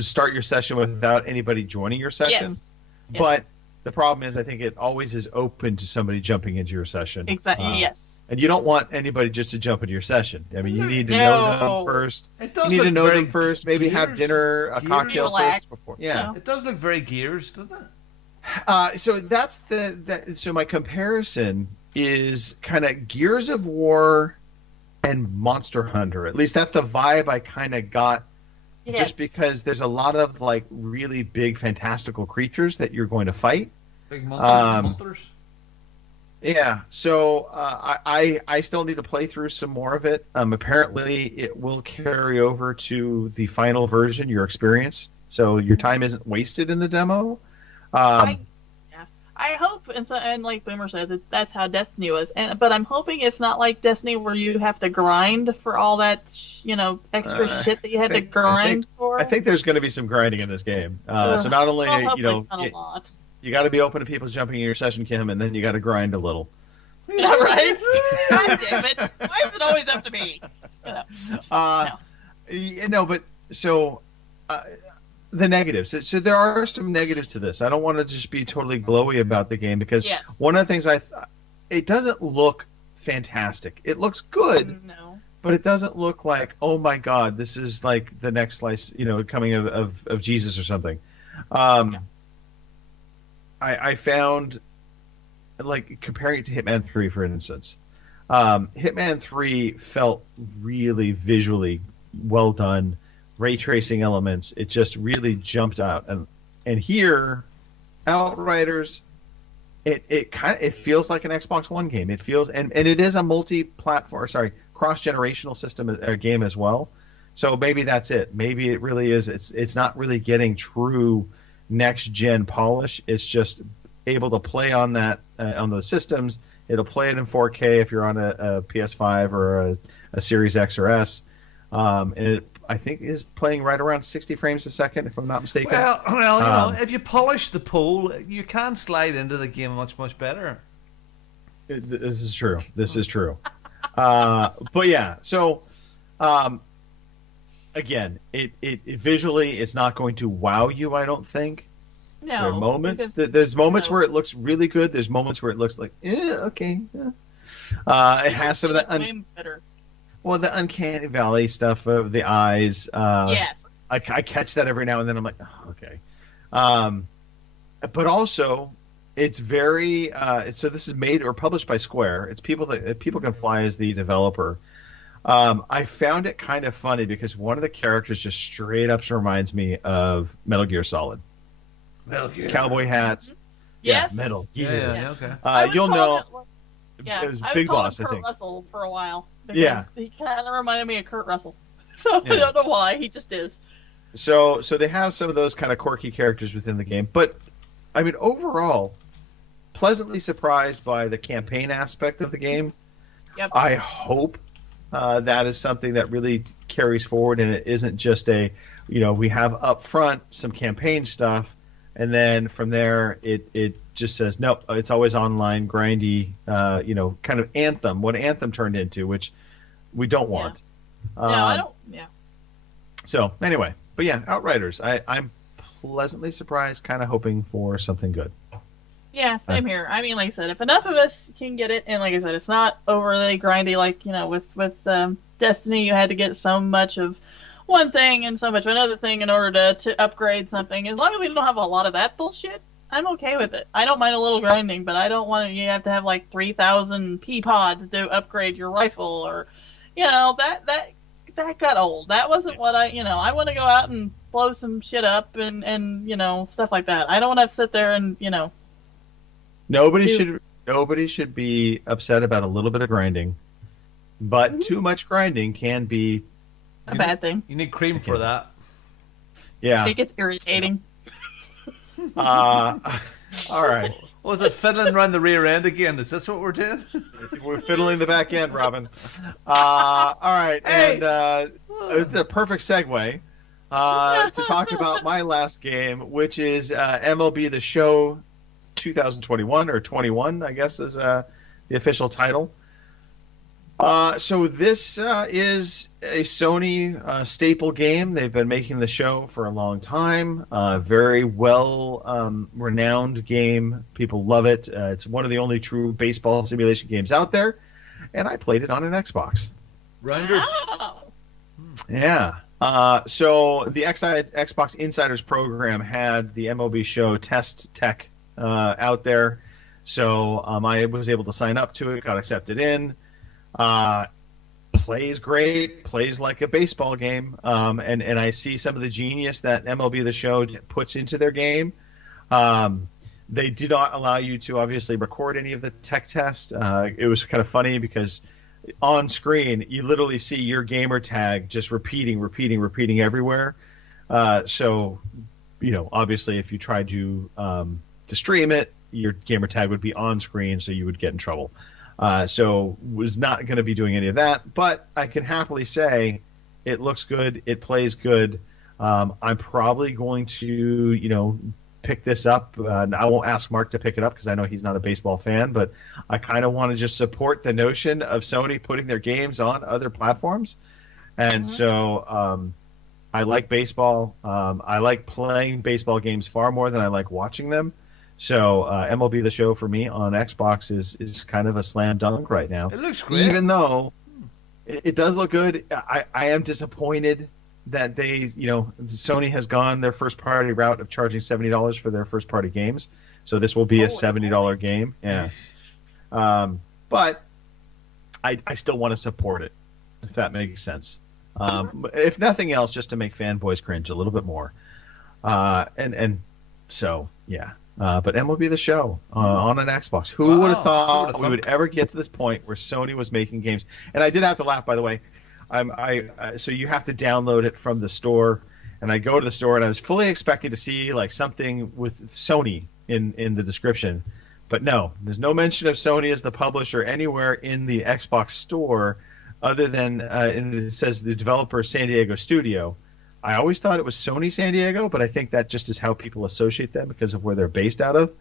start your session without anybody joining your session. Yes. But the problem is, I think it always is open to somebody jumping into your session. Exactly. Yes. And you don't want anybody just to jump into your session. I mean, you need to know them first. You need to know them first. Maybe have dinner, a cocktail Relax. first before. Yeah. It does look very Gears, doesn't it? So that's so my comparison is kind of Gears of War and Monster Hunter. At least that's the vibe I kind of got. Yes. Just because there's a lot of like really big fantastical creatures that you're going to fight. Big monsters. Yeah, so I still need to play through some more of it. Apparently, it will carry over to the final version, your experience, so your time isn't wasted in the demo. I hope, and like Boomer says, that's how Destiny was. But I'm hoping it's not like Destiny where you have to grind for all that, extra shit that you had to grind for. I think there's going to be some grinding in this game. So not only you got to be open to people jumping in your session, Kim, and then you got to grind a little. Yeah, right. God damn it! Why is it always up to me? But so. The negatives. So there are some negatives to this. I don't want to just be totally glowy about the game because one of the things it doesn't look fantastic. It looks good, but it doesn't look like, oh my God, this is like the next slice, coming of Jesus or something. I found, like, comparing it to Hitman 3, for instance, Hitman 3 felt really visually well done. Ray tracing elements, it just really jumped out, and here, Outriders, it feels like an Xbox One game. It feels and it is a cross-generational system game as well. So maybe that's it. Maybe it really is. It's not really getting true next-gen polish. It's just able to play on that on those systems. It'll play it in 4K if you're on a PS5 or a Series X or S, and it. I think is playing right around 60 frames a second, if I'm not mistaken. Well, if you polish the pole, you can slide into the game much, much better. This is true. But yeah, so again, it visually it's not going to wow you. I don't think. No. There are moments. There's moments where it looks really good. There's moments where it looks like, okay. Yeah. It has some of that. Better. Well, the Uncanny Valley stuff of the eyes. Yes. I catch that every now and then. I'm like, oh, okay. But also, it's very. So this is made or published by Square. It's People Can Fly as the developer. I found it kind of funny because one of the characters just straight up reminds me of Metal Gear Solid. Metal Gear. Cowboy hats. Yes. Yeah, Metal Gear. Yeah, okay. You'll know. It was Big Boss, I think. Kurt Russell for a while. Because he kind of reminded me of Kurt Russell. So I don't know why. He just is. So they have some of those kind of quirky characters within the game. But, I mean, overall, pleasantly surprised by the campaign aspect of the game. Yep. I hope that is something that really carries forward and it isn't just we have up front some campaign stuff and then from there it just says, nope, it's always online, grindy, kind of Anthem, what Anthem turned into, which we don't want. No, I don't, So, anyway, but yeah, Outriders, I'm pleasantly surprised, kind of hoping for something good. Yeah, same here. I mean, like I said, if enough of us can get it, and like I said, it's not overly grindy like, with Destiny, you had to get so much of one thing and so much of another thing in order to upgrade something. As long as we don't have a lot of that bullshit, I'm okay with it. I don't mind a little grinding, but I don't want you have to have like 3,000 P-pods to upgrade your rifle or, that got old. That wasn't what I want to go out and blow some shit up and stuff like that. I don't want to sit there and, Nobody should be upset about a little bit of grinding, but too much grinding can be a bad thing. You need cream for that. Yeah. It gets irritating. All right. What was it, fiddling around the rear end again? Is this what we're doing? We're fiddling the back end, Robin. All right. Hey. And it's a perfect segue to talk about my last game, which is MLB The Show 2021 or 21, I guess is the official title. So this is a Sony staple game. They've been making the show for a long time. Very well renowned game. People love it. It's one of the only true baseball simulation games out there, and I played it on an Xbox. Rounders. Wow. Yeah. So the Xbox Insiders program had the MLB Show test tech out there. So I was able to sign up to it, got accepted in. Plays great, plays like a baseball game, and I see some of the genius that MLB The Show puts into their game. They did not allow you to obviously record any of the tech tests. It was kind of funny because on screen you literally see your gamer tag just repeating everywhere. So, obviously if you tried to stream it, your gamer tag would be on screen, so you would get in trouble. So was not going to be doing any of that, but I can happily say it looks good. It plays good. I'm probably going to, pick this up. I won't ask Mark to pick it up because I know he's not a baseball fan, but I kind of want to just support the notion of Sony putting their games on other platforms. And so I like baseball. I like playing baseball games far more than I like watching them. So MLB The Show for me on Xbox is kind of a slam dunk right now. It looks great. Even though it does look good, I am disappointed that Sony has gone their first party route of charging $70 for their first party games. So this will be a $70 game. Yeah. But I still want to support it, if that makes sense. If nothing else, just to make fanboys cringe a little bit more. And so, yeah. But MLB The Show on an Xbox. Who would have thought we would ever get to this point where Sony was making games? And I did have to laugh, by the way. So you have to download it from the store, and I go to the store, and I was fully expecting to see like something with Sony in the description, but no, there's no mention of Sony as the publisher anywhere in the Xbox store, other than and it says the developer San Diego Studio. I always thought it was Sony San Diego, but I think that just is how people associate them because of where they're based out of.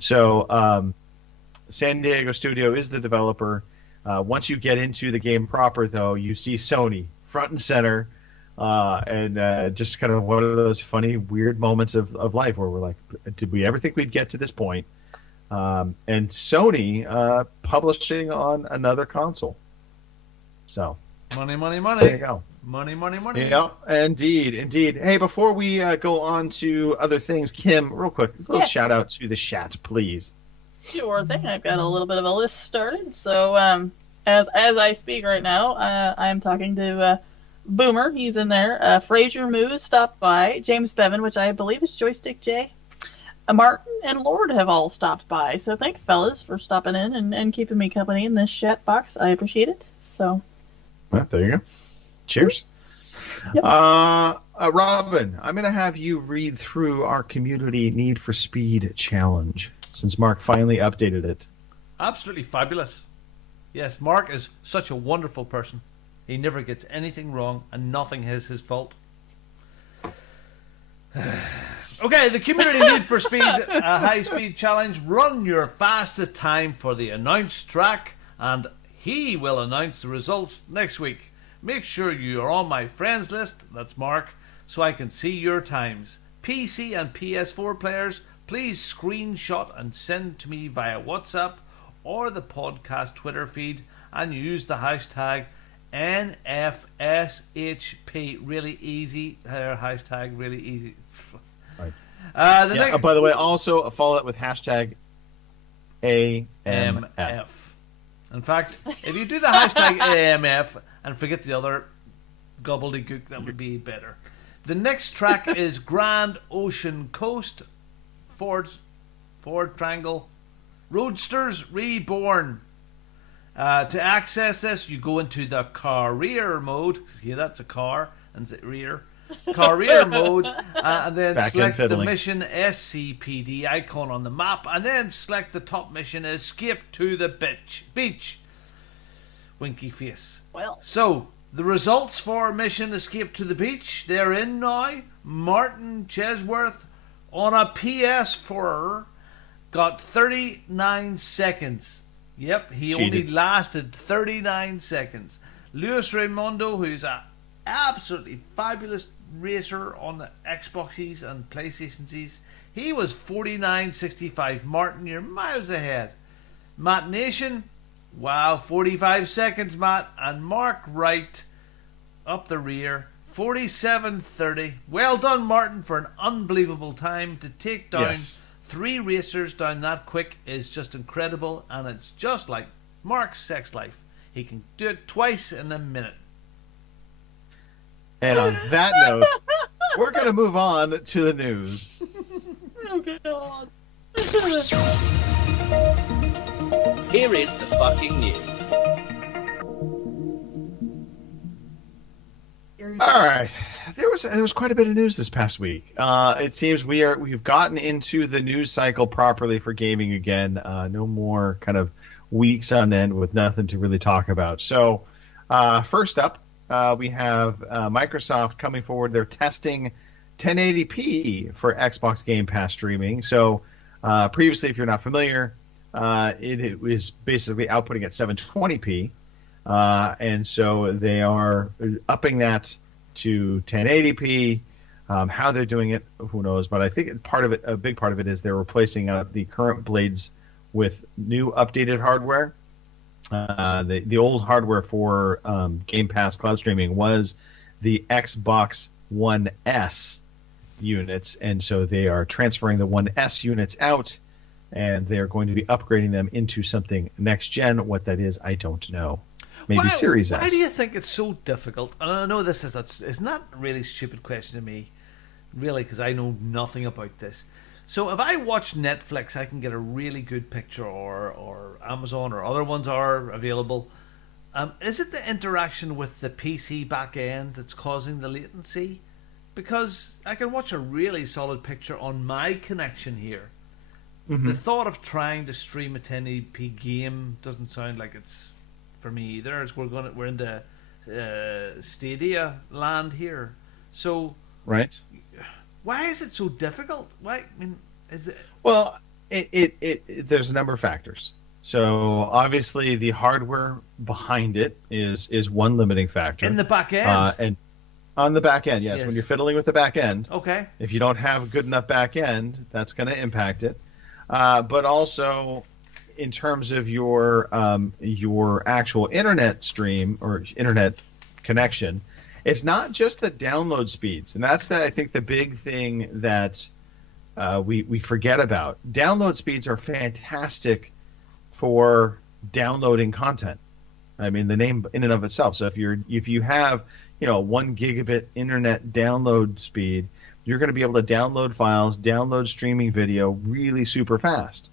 So San Diego Studio is the developer. Once you get into the game proper, though, you see Sony front and center, and just kind of one of those funny, weird moments of life where we're like, did we ever think we'd get to this point? And Sony publishing on another console. So money. There you go. Money. Yeah, indeed. Hey, before we go on to other things, Kim, real quick, a little shout out to the chat, please. Sure thing. I've got a little bit of a list started. So as I speak right now, I'm talking to Boomer. He's in there. Fraser Moose stopped by. James Bevan, which I believe is Joystick J. Martin and Lord have all stopped by. So thanks, fellas, for stopping in and keeping me company in this chat box. I appreciate it. So. Well, there you go. Cheers. Yep. Robin, I'm going to have you read through our community Need for Speed challenge, since Mark finally updated it. Absolutely fabulous. Yes, Mark is such a wonderful person. He never gets anything wrong, and nothing is his fault. Okay, the community Need for Speed high speed challenge. Run your fastest time for the announced track, and he will announce the results next week. Make sure you are on my friends list, that's Mark, so I can see your times. PC and PS4 players, please screenshot and send to me via WhatsApp or the podcast Twitter feed and use the hashtag NFSHP. Really easy. Hashtag really easy. Right. By the way, also follow it with hashtag AMF. In fact, if you do the hashtag AMF and forget the other gobbledygook, that would be better. The next track is Grand Ocean Coast, Ford Triangle, Roadsters Reborn. To access this, you go into the career mode. Yeah, that's a car, and it's rear. Career mode, and then select the mission SCPD icon on the map, and then select the top mission, Escape to the Beach. Winky face. Well, so the results for mission Escape to the Beach, they're in now. Martin Chesworth on a PS4 got 39 seconds. Yep, he only lasted 39 seconds. Luis Raimondo, who's a absolutely fabulous racer on the Xboxes and PlayStations, he was 49.65. Martin, you're miles ahead. Matt Nation, wow, 45 seconds, Matt. And Mark Wright up the rear, 47.30. Well done, Martin, for an unbelievable time to take down 3 racers down that quick is just incredible, and it's just like Mark's sex life. He can do it twice in a minute. And on that note, we're going to move on to the news. Oh, God. Here is the fucking news. All right, there was quite a bit of news this past week. It seems we've gotten into the news cycle properly for gaming again. No more kind of weeks on end with nothing to really talk about. So first up, we have Microsoft coming forward. They're testing 1080p for Xbox Game Pass streaming. So previously, if you're not familiar, it was basically outputting at 720p. And so they are upping that to 1080p. How they're doing it, who knows? But I think a big part of it is they're replacing the current blades with new updated hardware. The old hardware for Game Pass cloud streaming was the Xbox One S units, and so they are transferring the One S units out, and they're going to be upgrading them into something next gen. What that is, I don't know. Maybe Series S. Why do you think it's so difficult? And I know it's not a really stupid question to me, really, because I know nothing about this. So if I watch Netflix, I can get a really good picture, or Amazon or other ones are available. Is it the interaction with the PC back end that's causing the latency? Because I can watch a really solid picture on my connection here. Mm-hmm. The thought of trying to stream a 1080p game doesn't sound like it's for me either. We're in the Stadia land here. So right. Why is it so difficult? Why? I mean, is it? Well, there's a number of factors. So obviously, the hardware behind it is one limiting factor. In the back end, and on the back end, yes. When you're fiddling with the back end, okay. If you don't have a good enough back end, that's going to impact it. But also, in terms of your actual internet stream or internet connection. It's not just the download speeds, and that's I think the big thing that we forget about. Download speeds are fantastic for downloading content. I mean, the name in and of itself. So if you have 1 gigabit internet download speed, you're going to be able to download files, download streaming video really super fast.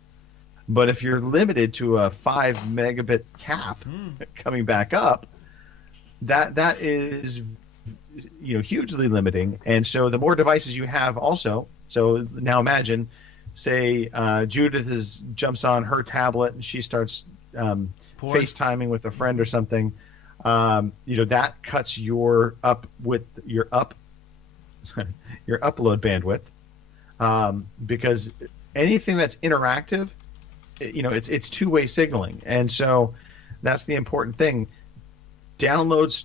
But if you're limited to a 5 megabit cap coming back up, that is hugely limiting. And so the more devices you have also, so now imagine, say Judith jumps on her tablet and she starts FaceTiming with a friend or something, that cuts your upload bandwidth, because anything that's interactive, it's two-way signaling. And so that's the important thing. Download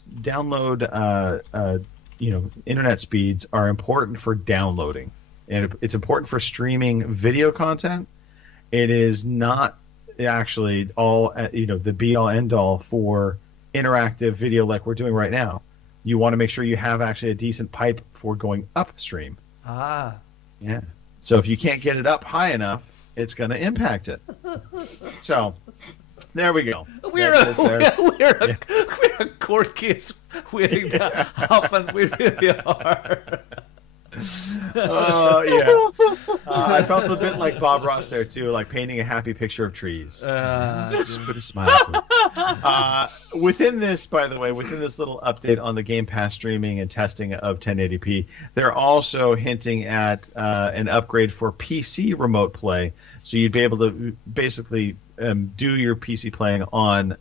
internet speeds are important for downloading, and it's important for streaming video content. It is not actually all the be-all end-all for interactive video like we're doing right now. You want to make sure you have actually a decent pipe for going upstream. Yeah. So if you can't get it up high enough, it's going to impact it. So there we go. We're a court case waiting to happen. We really are. I felt a bit like Bob Ross there too, like painting a happy picture of trees. Just put a smile to it. Within this, by the way, within this little update on the Game Pass streaming and testing of 1080p, they're also hinting at an upgrade for PC remote play. So you'd be able to basically do your PC playing on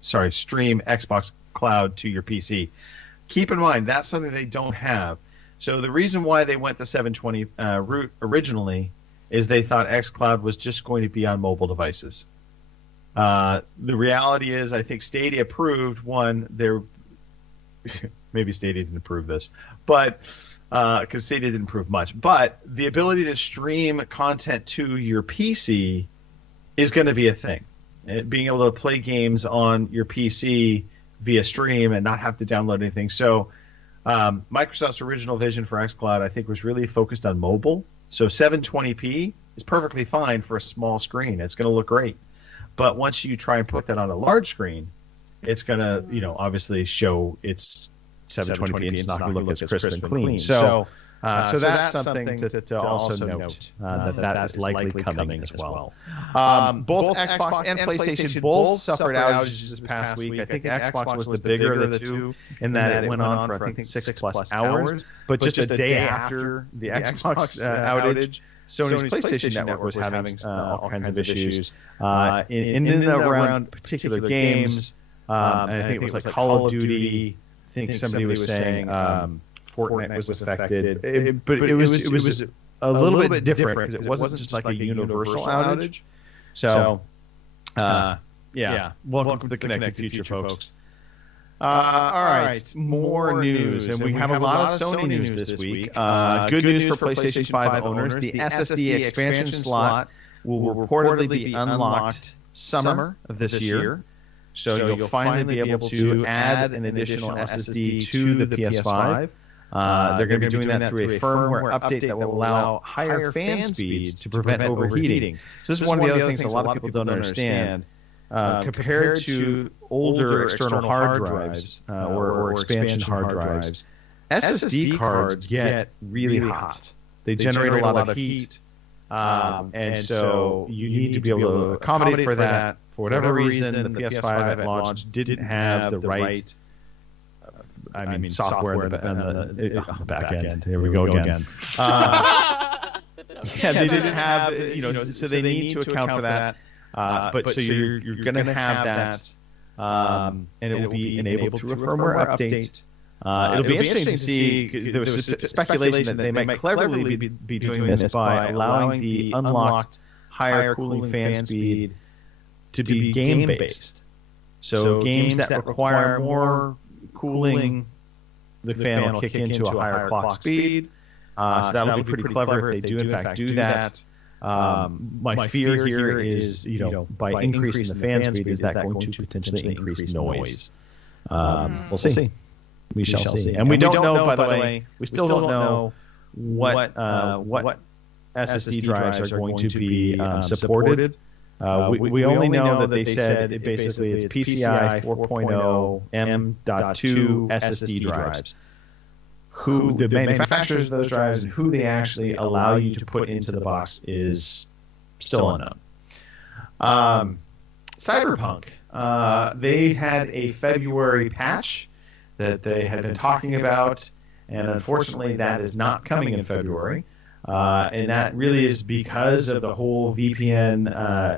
stream Xbox Cloud to your PC. Keep in mind, that's something they don't have. So the reason why they went the 720 route originally is they thought xCloud was just going to be on mobile devices. The reality is, I think Stadia proved maybe Stadia didn't prove this, but because Stadia didn't prove much, but the ability to stream content to your PC is going to be a thing. Being able to play games on your PC via stream and not have to download anything. So Microsoft's original vision for xCloud, I think, was really focused on mobile. So 720p is perfectly fine for a small screen. It's going to look great. But once you try and put that on a large screen, it's going to, obviously show it's 720p and it's not going to look as crisp and clean. So that's something to also note that is likely coming as well. Both Xbox and PlayStation both suffered outages this past week. I think Xbox was the bigger of the two in that it went on for, I think, 6+ hours. But just a day after the Xbox outage, Sony's PlayStation Network was having all kinds of issues in and around particular games. And I think it was like Call of Duty. I think somebody was saying Fortnite was affected, but it was a little bit different because it wasn't just like a universal outage. So, yeah. Welcome to the Connected Future, folks. All right, more news, and we have a lot of Sony news this week. Good news for PlayStation 5 owners: the SSD expansion slot will reportedly be unlocked summer of this year. So you'll finally be able to add an additional SSD to the PS5. They're going to be doing that through a firmware update that will allow higher fan speeds to prevent overheating. So this is one of the other things a lot of people don't understand. Compared to older external hard drives or expansion hard drives, SSD cards get really hot. They generate a lot of heat, and so you need to be able to accommodate for that. For whatever reason, the PS5 at launch didn't have the right software on the back end. Here we go again. Yeah, they didn't have, so they need to account for that. But so you're going to have that, and it will be enabled through a firmware update. It'll be interesting to see. There was speculation that they might cleverly be doing this by allowing the unlocked higher cooling fan speed to be game-based. So games that require more cooling, the fan will kick into a higher clock speed. So that'll be pretty clever if they do in fact do that. My fear here is, by increasing the fan speed, is that going to potentially increase noise? We'll see. We shall see. And we don't know, by the way, we still don't know what SSD drives are going to be supported. We only know that they said it's PCI 4.0 M.2 SSD drives. Who the manufacturers of those drives and who they actually allow you to put into the box is still unknown. Cyberpunk. They had a February patch that they had been talking about, and unfortunately that is not coming in February. And that really is because of the whole VPN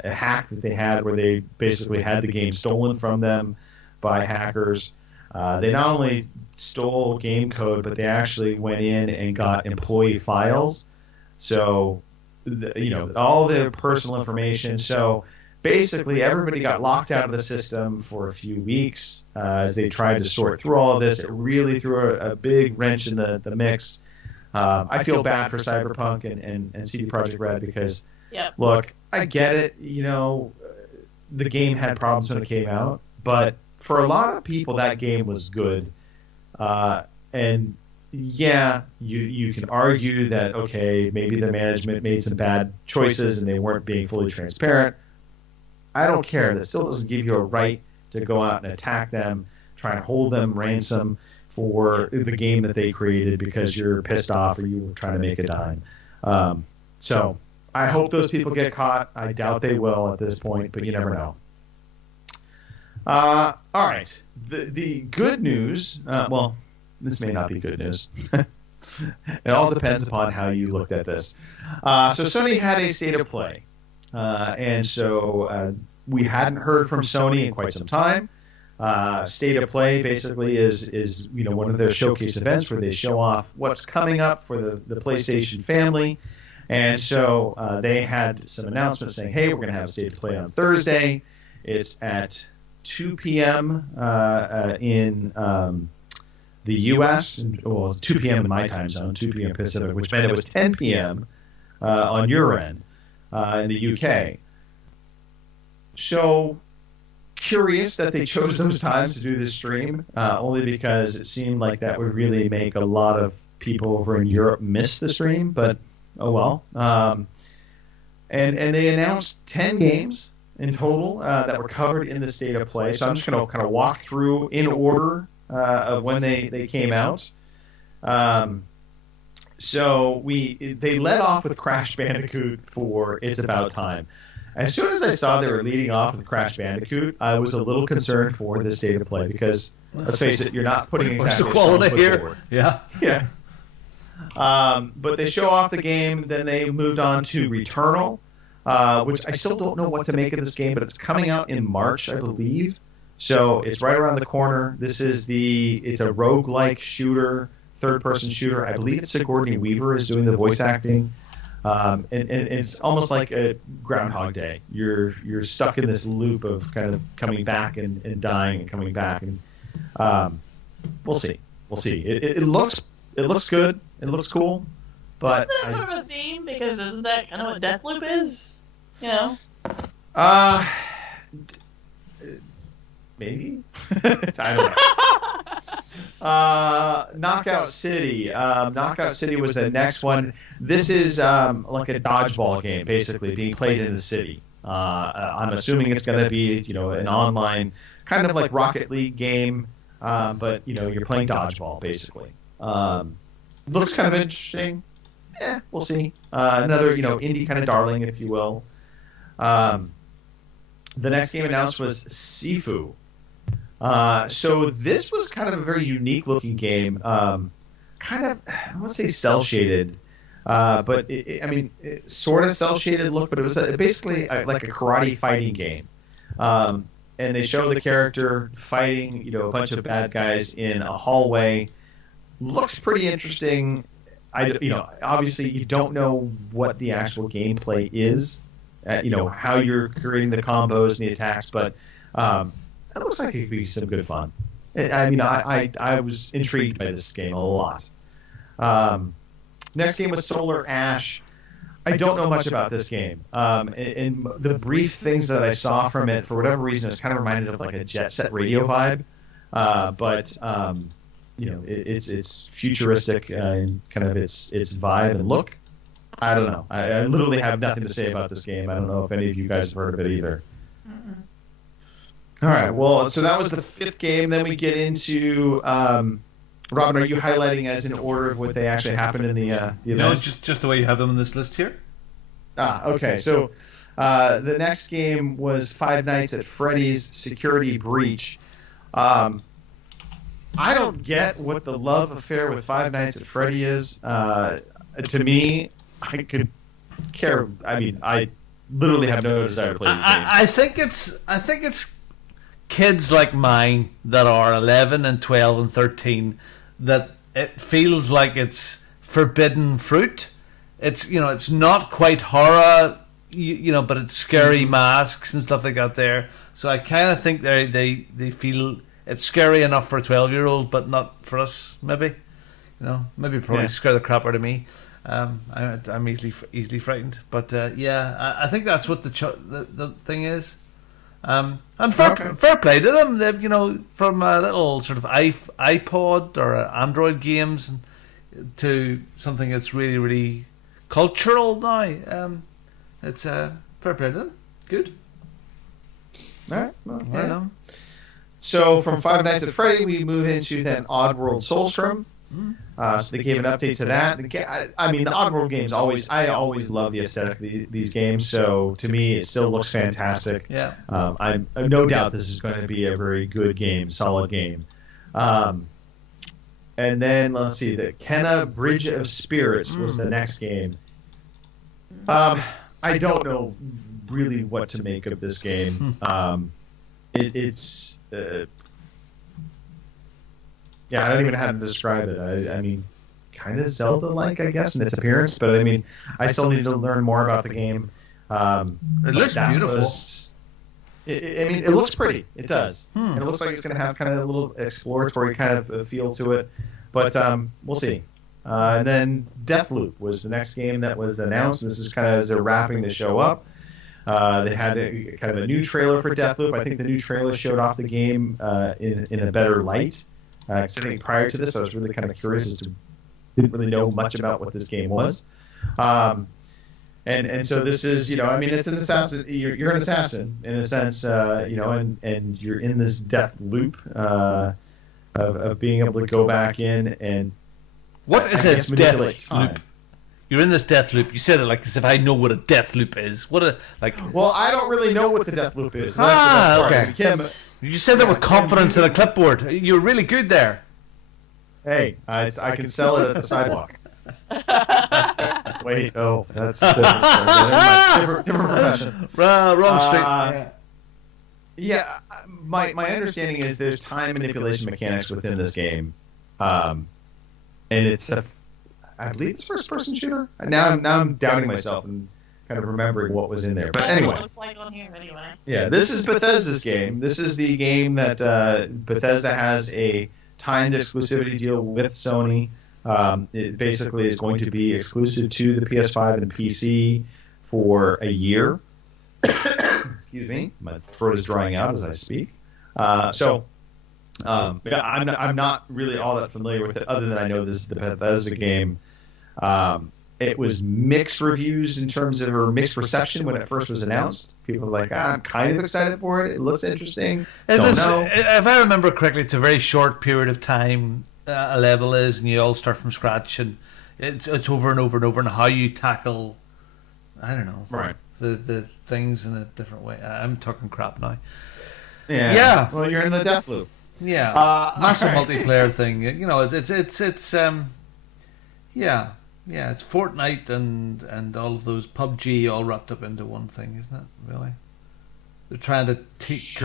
hack that they had, where they basically had the game stolen from them by hackers. They not only stole game code, but they actually went in and got employee files. So, all their personal information. So basically, everybody got locked out of the system for a few weeks as they tried to sort through all of this. It really threw a big wrench in the mix. I feel bad for Cyberpunk and CD Projekt Red because, look, I get it. The game had problems when it came out, but for a lot of people, that game was good. And yeah, you can argue that, okay, maybe the management made some bad choices and they weren't being fully transparent. I don't care. That still doesn't give you a right to go out and attack them, try and hold them ransom for the game that they created because you're pissed off or you were trying to make a dime. So I hope those people get caught. I doubt they will at this point, but you never know. All right. The good news, well, this may not be good news. It all depends upon how you looked at this. So Sony had a state of play. And so we hadn't heard from Sony in quite some time. State of Play basically is one of their showcase events where they show off what's coming up for the PlayStation family. And so they had some announcements saying, hey, we're going to have a State of Play on Thursday. It's at 2 p.m. In the U.S., well, 2 p.m. in my time zone, 2 p.m. Pacific, which meant it was 10 p.m. On your end in the U.K. So curious that they chose those times to do this stream, only because it seemed like that would really make a lot of people over in Europe miss the stream, but oh well. And they announced 10 games in total that were covered in the State of Play. So I'm just going to kind of walk through in order of when they came out. So they led off with Crash Bandicoot for It's About Time. As soon as I saw they were leading off with Crash Bandicoot, I was a little concerned for the State of Play because, let's face it, you're not putting exactly the quality here? forward. Yeah. Yeah. But they show off the game, then they moved on to Returnal, which I still don't know what to make of this game, but it's coming out in March, I believe. So it's right around the corner. It's a roguelike shooter, third-person shooter. I believe it's Sigourney Weaver is doing the voice acting. And it's almost like a Groundhog Day. You're stuck in this loop of kind of coming back and dying and coming back. And we'll see. It looks good. It looks cool. But isn't that sort of a theme? Because isn't that kind of what Deathloop is? You know? Maybe. I don't know. Knockout City. Knockout City was the next one. This is like a dodgeball game, basically being played in the city. I'm assuming it's going to be, an online kind of like Rocket League game, but you're playing dodgeball basically. Looks kind of interesting. We'll see. Another indie kind of darling, if you will. The next game announced was Sifu. So this was kind of a very unique looking game. Kind of, I won't say cell shaded, but it's sort of cell shaded look, but it was basically like a karate fighting game. And they show the character fighting, a bunch of bad guys in a hallway. Looks pretty interesting. Obviously you don't know what the actual gameplay is, how you're creating the combos and the attacks, but it looks like it could be some good fun. I was intrigued by this game a lot. Next game was Solar Ash. I don't know much about this game. And the brief things that I saw from it, for whatever reason, it's kind of reminded of like a Jet Set Radio vibe. It's futuristic in kind of its vibe and look. I don't know. I literally have nothing to say about this game. I don't know if any of you guys have heard of it either. All right. Well, so that was the fifth game. Then we get into Robin. Are you highlighting as in order of what they actually happened in the event? No, just the way you have them on this list here. Okay. So the next game was Five Nights at Freddy's Security Breach. I don't get what the love affair with Five Nights at Freddy is. To me, I could care. I literally have no desire to play these games. I think it's kids like mine that are 11 and 12 and 13 that it feels like it's forbidden fruit. It's it's not quite horror, but it's scary masks and stuff like that there. So I kind of think they feel it's scary enough for a 12-year-old, but not for us. Maybe probably scare the crap out of me. I'm easily frightened, but I think that's what the thing is. And fair play to them. They've from a little sort of iPod or Android games to something that's really really cultural now. It's fair play to them. Good. All right. Well, So from Five Nights at Freddy, we move into then Oddworld Soulstrom. So they gave an update to that. The Oddworld games I always love the aesthetic of these games. So to me, it still looks fantastic. Yeah. I have no doubt this is going to be a very good game, solid game. And then let's see, the Kenna Bridge of Spirits was the next game. I don't know really what to make of this game. It's I don't even know how to describe it. I mean, kind of Zelda-like, I guess, in its appearance. But I still need to learn more about the game. It looks beautiful. It looks pretty. It does. And it looks like it's going to have kind of a little exploratory kind of feel to it. But we'll see. And then Deathloop was the next game that was announced. This is kind of as they're wrapping the show up. They had kind of a new trailer for Deathloop. I think the new trailer showed off the game in a better light. I think prior to this, I was really kind of curious didn't really know much about what this game was. And And so this is, I mean, it's an assassin. You're an assassin in a sense, and you're in this death loop of being able to go back in and what is a death loop? You're in this death loop. You said it like as if I know what a death loop is. Well, I don't really know what the death loop is. Okay. You just said that with confidence in a clipboard. You're really good there. Hey, I can sell it at the sidewalk. Wait, that's a different story. Different profession. Wrong street. Yeah, my understanding is there's time manipulation mechanics within this game, and it's I believe it's first-person shooter. Now I'm doubting myself and kind of remembering what was in there. But anyway. Yeah, this is Bethesda's game. This is the game that Bethesda has a timed exclusivity deal with Sony. It basically is going to be exclusive to the PS5 and PC for a year. Excuse me, my throat is drying out as I speak. I'm not really all that familiar with it, other than I know this is the Bethesda game. It was mixed reviews or mixed reception when it first was announced. People were like, I'm kind of excited for it. It looks interesting. Don't know. If I remember correctly, it's a very short period of time a level is, and you all start from scratch, and it's over and over and over, and how you tackle, I don't know, right, the things in a different way. I'm talking crap now. Yeah. Well, you're in the death loop. Yeah. Massive multiplayer thing. It's Fortnite and all of those PUBG all wrapped up into one thing, isn't it? Really? They're trying to tap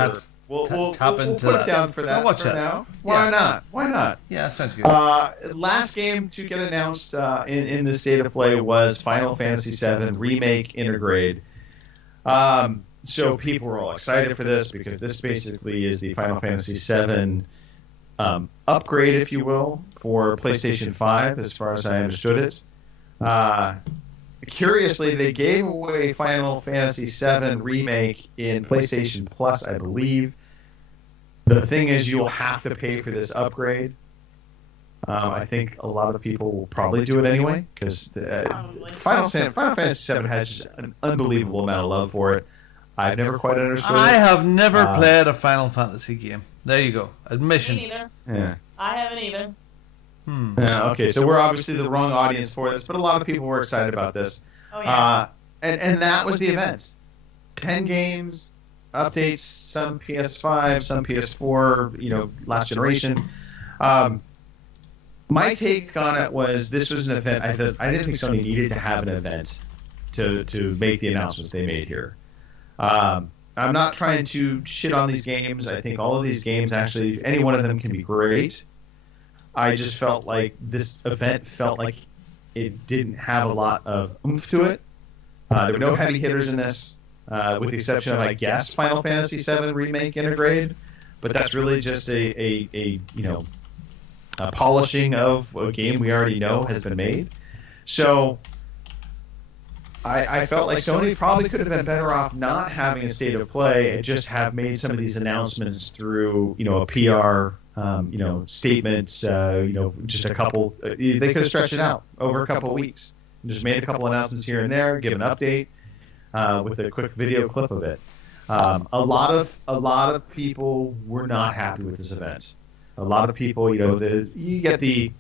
into we'll put it down for that for now. Why not? Yeah, that sounds good. Last game to get announced in the state of play was Final Fantasy VII Remake Intergrade. So people were all excited for this because this basically is the Final Fantasy VII upgrade, if you will, for PlayStation 5, as far as I understood it. Curiously, they gave away Final Fantasy VII Remake in PlayStation Plus, I believe. The thing is, you'll have to pay for this upgrade. I think a lot of people will probably do it anyway, because Final Fantasy VII has just an unbelievable amount of love for it. I've never quite understood it. I have never played a Final Fantasy game. There you go. Admission. Me neither. Yeah. I haven't either. Okay, so we're obviously the wrong audience for this, but a lot of people were excited about this. Oh, yeah. And that was the event. 10 games, updates, some PS5, some PS4, last generation. My take on it was this was an event. I didn't think Sony needed to have an event to make the announcements they made here. I'm not trying to shit on these games. I think all of these games, actually, any one of them can be great. I just felt like this event felt like it didn't have a lot of oomph to it. There were no heavy hitters in this, with the exception of, I guess, Final Fantasy VII Remake Intergrade. But that's really just a polishing of a game we already know has been made. So I felt like Sony probably could have been better off not having a state of play and just have made some of these announcements through, a PR, statements, just a couple. They could have stretched it out over a couple of weeks and just made a couple announcements here and there, give an update with a quick video clip of it. A lot of people were not happy with this event. A lot of people, you get the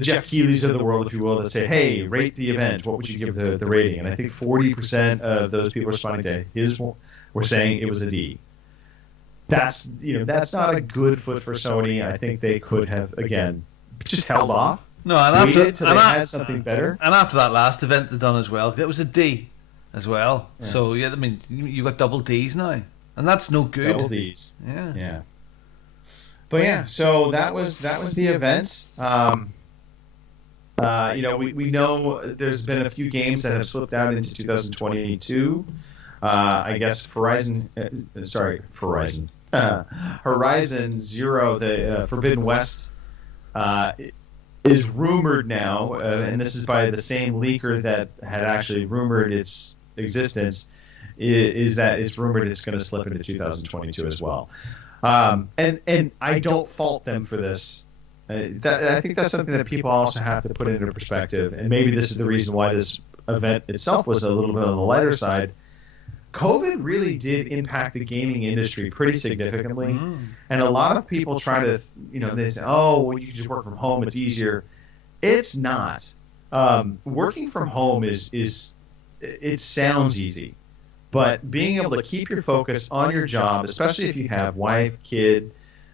Jeff Keighley's of the world, if you will, that say, hey, rate the event. What would you give the rating? And I think 40% of those people responding to his were saying it was a D. That's not a good foot for Sony. I think they could have, again, just held off. No, and after they had something better. And after that last event they done as well, it was a D as well. Yeah. So yeah, I mean, you got double Ds now, and that's no good. Double Ds. Yeah. But yeah, so that was the event. We know there's been a few games that have slipped out into 2022. I guess Horizon Zero, the Forbidden West, is rumored now, and this is by the same leaker that had actually rumored its existence, is that it's rumored it's going to slip into 2022 as well. And I don't fault them for this. I think that's something that people also have to put into perspective, and maybe this is the reason why this event itself was a little bit on the lighter side, COVID really did impact the gaming industry pretty significantly. And a lot of people try to, they say, oh, well, you can just work from home, it's easier. It's not. Working from home it sounds easy. But being able to keep your focus on your job, especially if you have wife, kid,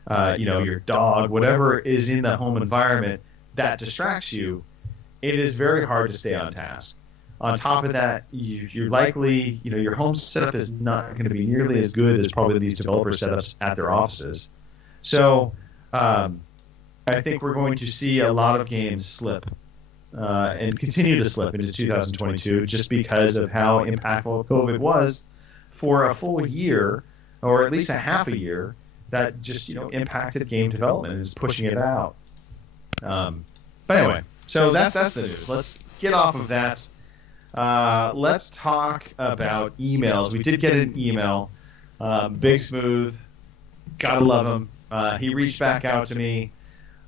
your dog, whatever is in the home environment that distracts you, it is very hard to stay on task. On top of that, you're likely, your home setup is not going to be nearly as good as probably these developer setups at their offices. So I think we're going to see a lot of games slip and continue to slip into 2022 just because of how impactful COVID was for a full year, or at least a half a year, that just, impacted game development and is pushing it out. But anyway, so that's the news. Let's get off of that. Let's talk about emails. We did get an email. Big Smooth, gotta love him. He reached back out to me,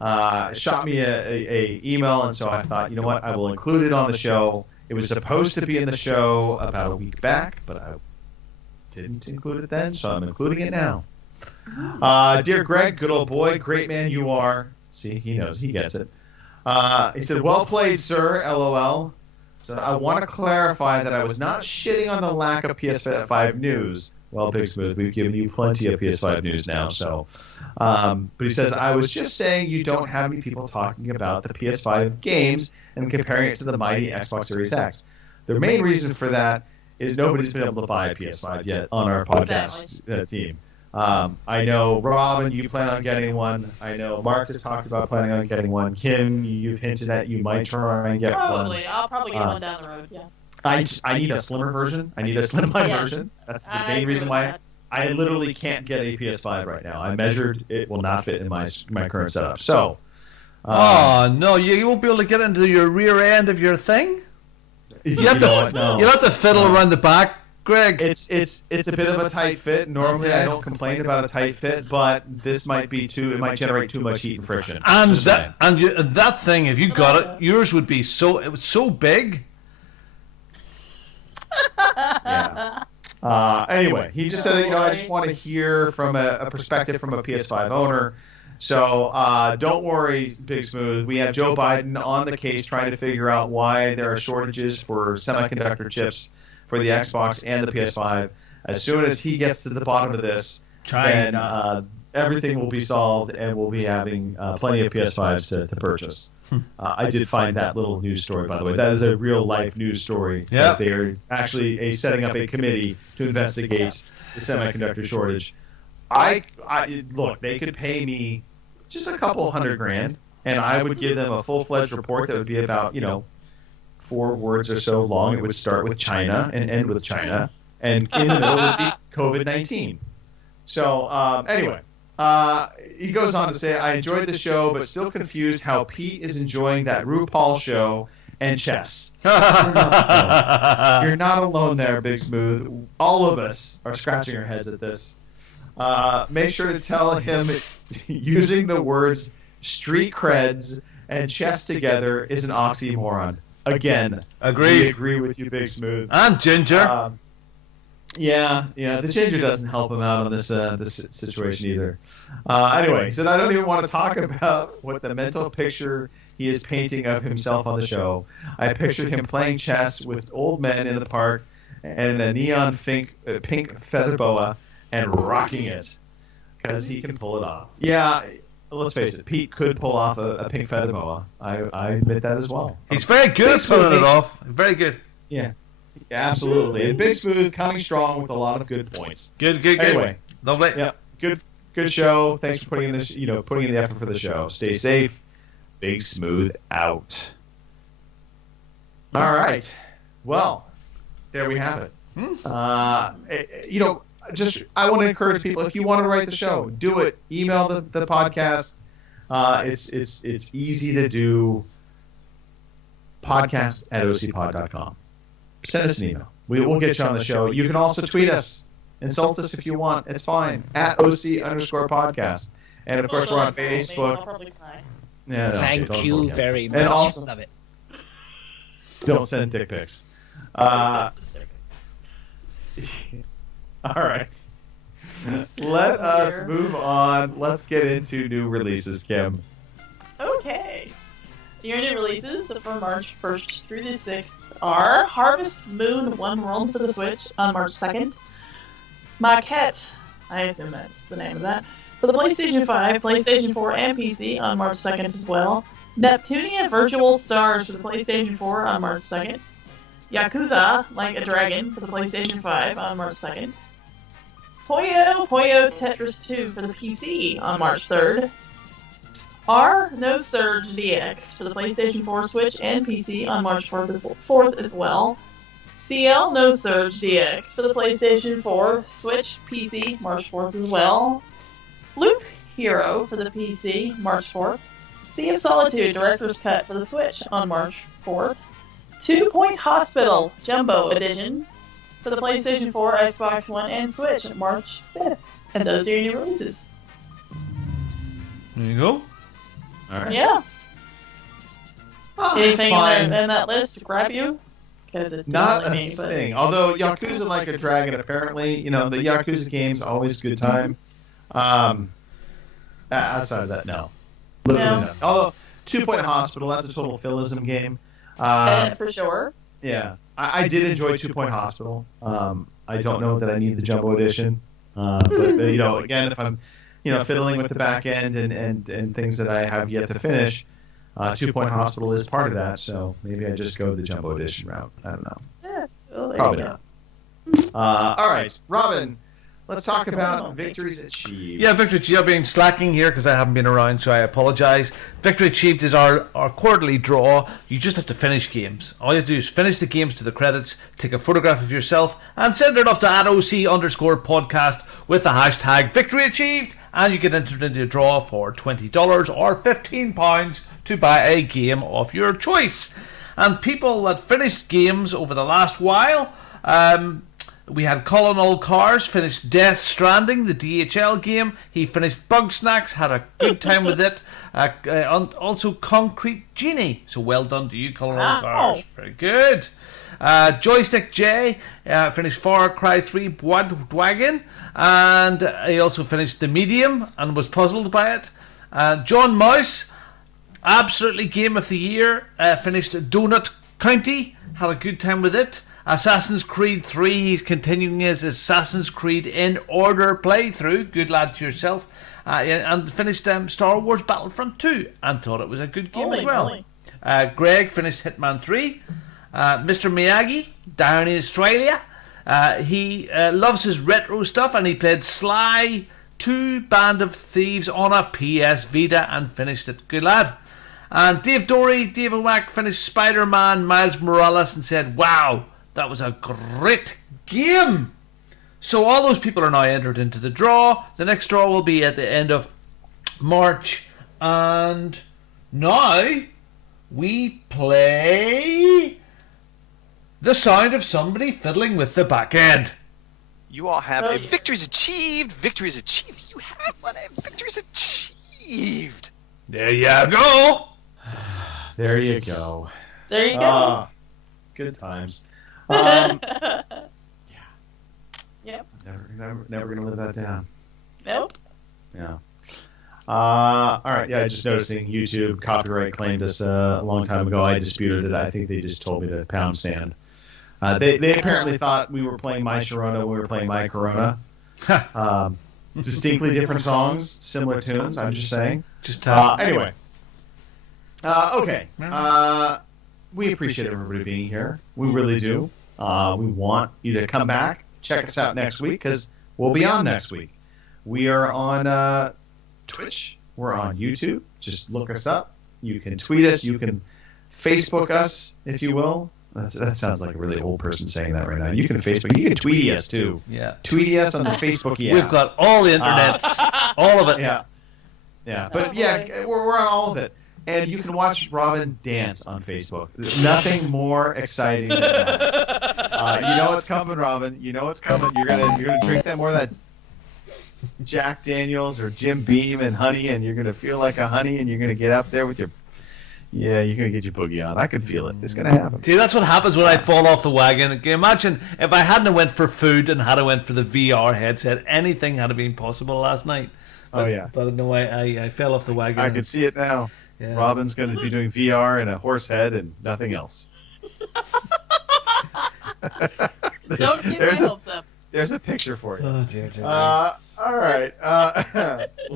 shot me a email, and so I thought, you know what, I will include it on the show. It was supposed to be in the show about a week back, but I didn't include it then, so I'm including it now. Dear Greg, good old boy, great man you are. See, he knows, he gets it. He said, well played, sir, LOL. So I want to clarify that I was not shitting on the lack of PS5 news. Well, Big Smooth, we've given you plenty of PS5 news now. So, but he says, I was just saying you don't have many people talking about the PS5 games and comparing it to the mighty Xbox Series X. The main reason for that is nobody's been able to buy a PS5 yet on our podcast team. I know, Robin, you plan on getting one. I know Mark has talked about planning on getting one. Kim, you've hinted at you might try and get one. I'll probably get one down the road, yeah. I need a slimmer version. I need a slimline version. That's the main reason why I literally can't get a PS5 right now. I measured, it will not fit in my current setup. So, no, you won't be able to get into your rear end of your thing? You'll have to fiddle around the back, Greg. It's a bit of a tight fit. Normally I don't complain about a tight fit, but this might be it might generate too much heat and friction. And that thing, if you got it, yours would be so big. Yeah. Anyway, he just said, I just want to hear from a perspective from a PS5 owner. So don't worry, Big Smooth. We have Joe Biden on the case trying to figure out why there are shortages for semiconductor chips for the Xbox and the PS5. As soon as he gets to the bottom of this, then everything will be solved and we'll be having plenty of PS5s to purchase. I did find that little news story, by the way. That is a real-life news story. That they are actually setting up a committee to investigate the semiconductor shortage. Look, they could pay me just a couple $100,000, and I would give them a full-fledged report that would be about, 4 words or so long. It would start with China and end with China, and in the middle would be COVID-19. So, anyway. He goes on to say, I enjoyed the show, but still confused how Pete is enjoying that RuPaul show and chess. You're not alone there, Big Smooth. All of us are scratching our heads at this. Make sure to tell him using the words street creds and chess together is an oxymoron. Again, agreed. We agree with you, Big Smooth. And Ginger. Yeah, the ginger doesn't help him out on this situation either. Anyway, he said, I don't even want to talk about what the mental picture he is painting of himself on the show. I pictured him playing chess with old men in the park and a neon pink feather boa and rocking it because he can pull it off. Yeah, let's face it, Pete could pull off a pink feather boa. I admit that as well. He's very good at pulling it off. Very good. Yeah. Yeah, absolutely. And Big Smooth coming strong with a lot of good points. Good. Anyway, lovely. Yeah, good show. Thanks for putting in this, putting in the effort for the show. Stay safe. Big Smooth out. All right. Well, there we have it. I want to encourage people, if you want to write the show, do it. Email the podcast. It's easy to do. Podcast@ocpod.com. Send us an email. We'll get you on the show. You can also tweet us. Insult us if you want. It's fine. @OC_podcast. And, of course, we're on Facebook. Thank you very much. And also, love it. don't send dick pics. All right. Let us move on. Let's get into new releases, Kim. Okay. Your new releases from March 1st through the 6th are Harvest Moon One World for the Switch on March 2nd. Maquette, I assume that's the name of that, for the PlayStation 5, PlayStation 4, and PC on March 2nd as well. Neptunia Virtual Stars for the PlayStation 4 on March 2nd. Yakuza Like a Dragon for the PlayStation 5 on March 2nd. Puyo Puyo Tetris 2 for the PC on March 3rd. No Surge DX for the PlayStation 4, Switch, and PC on March 4th as well. CL No Surge DX for the PlayStation 4, Switch, PC, March 4th as well. Loop Hero for the PC, March 4th. Sea of Solitude Director's Cut for the Switch on March 4th. 2 Point Hospital Jumbo Edition for the PlayStation 4, Xbox One, and Switch on March 5th. And those are your new releases. There you go. All right. Yeah. Anything fine. in that list to grab you? Because it's Not really a me, but thing. Although Yakuza Like a Dragon, apparently, the Yakuza game's always a good time. Outside of that, no. Literally no. Although, 2 Point Hospital, that's a total philism game. for sure. Yeah. I did enjoy 2 Point Hospital. I don't know that I need the Jumbo Edition. But again, if I'm, fiddling with the back end and things that I have yet to finish, 2 Point Hospital is part of that, so maybe I just go the Jumbo Edition route. I don't know. Yeah, well, Probably not. All right, Robin, let's talk about victories achieved. Yeah, victory achieved. I've been slacking here because I haven't been around, so I apologise. Victory achieved is our quarterly draw. You just have to finish games. All you have to do is finish the games to the credits, take a photograph of yourself, and send it off to @OC_podcast with the hashtag victory achieved, and you get entered into a draw for $20 or £15 to buy a game of your choice. And people that finished games over the last while, we had Colin Allcars finished Death Stranding, the DHL game. He finished Bugsnax, had a good time with it. And also Concrete Genie. So well done to you, Colin Allcars. Very good. Joystick J finished Far Cry 3 Bloodwagon. And he also finished The Medium and was puzzled by it. John Mouse, absolutely Game of the Year, finished Donut County. Had a good time with it. Assassin's Creed 3, he's continuing his Assassin's Creed In Order playthrough. Good lad to yourself. And finished Star Wars Battlefront 2 and thought it was a good game as well. Greg finished Hitman 3. Mr. Miyagi, down in Australia, he loves his retro stuff and he played Sly 2 Band of Thieves on a PS Vita and finished it. Good lad. And David Wack finished Spider-Man Miles Morales and said, wow, that was a great game. So all those people are now entered into the draw. The next draw will be at the end of March. And now we play the sound of somebody fiddling with the back end. You all have a victories achieved. Victories achieved. You have one. Victories achieved. There you go. There you go. There you go. Good times. Yep. Never gonna live that down. Nope. Yeah. All right. Yeah, just noticing YouTube copyright claimed us a long time ago. I disputed it. I think they just told me to pound sand. They apparently thought we were playing My Sharona when we were playing My Corona. Distinctly different songs, similar tunes. I'm just saying. Anyway. Okay. We appreciate everybody being here. We really do. We want you to come back, check us out next week, because we'll be on next week. We are on Twitch. We're on YouTube. Just look us up. You can tweet us. You can Facebook us, if you will. That sounds like a really old person saying that right now. You can Facebook. You can tweety us, too. Yeah. Tweety us on the Facebook. Yeah. We've got all the internets. All of it. Yeah. Yeah. But, yeah, we're on all of it. And you can watch Robin dance on Facebook. There's nothing more exciting than that. You know what's coming, Robin. You know what's coming. You're gonna drink that more of that Jack Daniels or Jim Beam and honey, and you're gonna feel like a honey, and you're gonna get up there with Yeah, you're gonna get your boogie on. I can feel it. It's gonna happen. See, that's what happens when I fall off the wagon. Can you imagine if I hadn't went for food and had went for the VR headset, anything had been possible last night. But, Yeah. But no, I fell off the wagon. I can see it now. Yeah. Robin's gonna be doing VR and a horse head and nothing else. Don't get my hopes up. There's a picture for you. Oh dear. All right.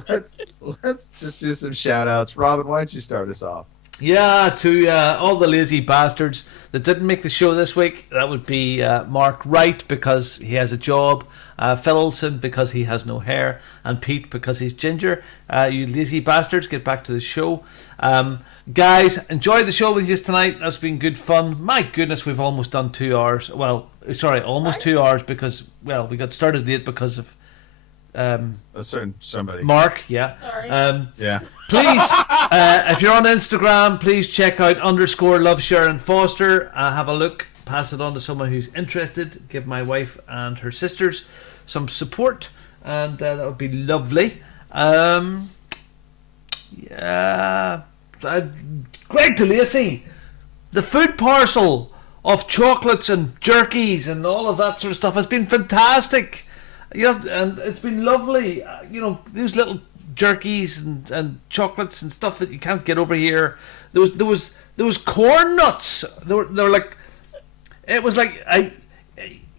Let's just do some shout outs. Robin, why don't you start us off? Yeah, to all the lazy bastards that didn't make the show this week. That would be Mark Wright because he has a job, Phil Olsen because he has no hair, and Pete because he's ginger. You lazy bastards, get back to the show. Guys, enjoyed the show with you tonight. That's been good fun. My goodness, we've almost done 2 hours. Well, sorry, almost 2 hours because, well, we got started late because of a certain somebody. Mark, yeah. Sorry. Yeah. Please, if you're on Instagram, please check out _Love Sharon Foster. Have a look. Pass it on to someone who's interested. Give my wife and her sisters some support, and that would be lovely. Yeah. Greg DeLacy, the food parcel of chocolates and jerkies and all of that sort of stuff has been fantastic. And it's been lovely. Those little jerkies and chocolates and stuff that you can't get over here. There was corn nuts. They were like, it was like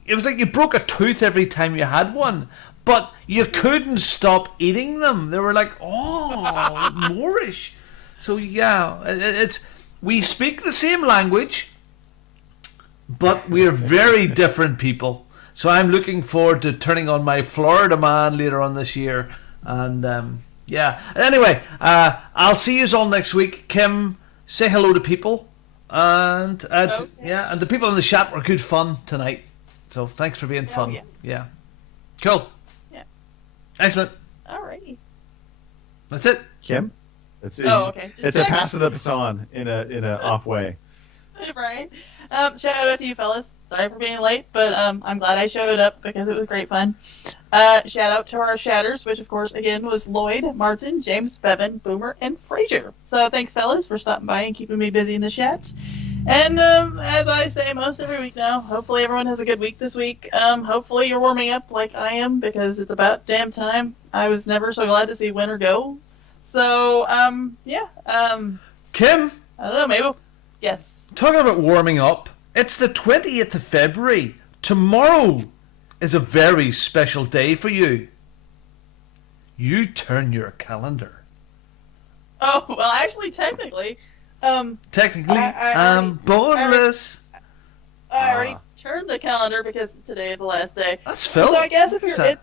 you broke a tooth every time you had one, but you couldn't stop eating them. They were like, oh, Moorish. So yeah, we speak the same language, but we are very different people. So I'm looking forward to turning on my Florida man later on this year. And yeah. Anyway, I'll see you all next week. Kim, say hello to people. And and the people in the chat were good fun tonight. So thanks for being fun. Yeah. Cool. Yeah. Excellent. Alrighty. That's it. Kim? It's okay. It's a pass of the baton in a off way. Right. Shout out to you fellas. Sorry for being late, but I'm glad I showed up because it was great fun. Shout out to our shatters, which of course again was Lloyd, Martin, James, Bevan, Boomer, and Frazier. So thanks fellas for stopping by and keeping me busy in the chat. And as I say most every week now, hopefully everyone has a good week this week. Hopefully you're warming up like I am because it's about damn time. I was never so glad to see winter go. So Kim, I don't know, maybe yes. Talking about warming up, it's the 20th of February. Tomorrow is a very special day for you. You turn your calendar. Oh, well, actually, technically, I'm boneless. I already turned the calendar because today is the last day. That's Phil. So I guess if you're so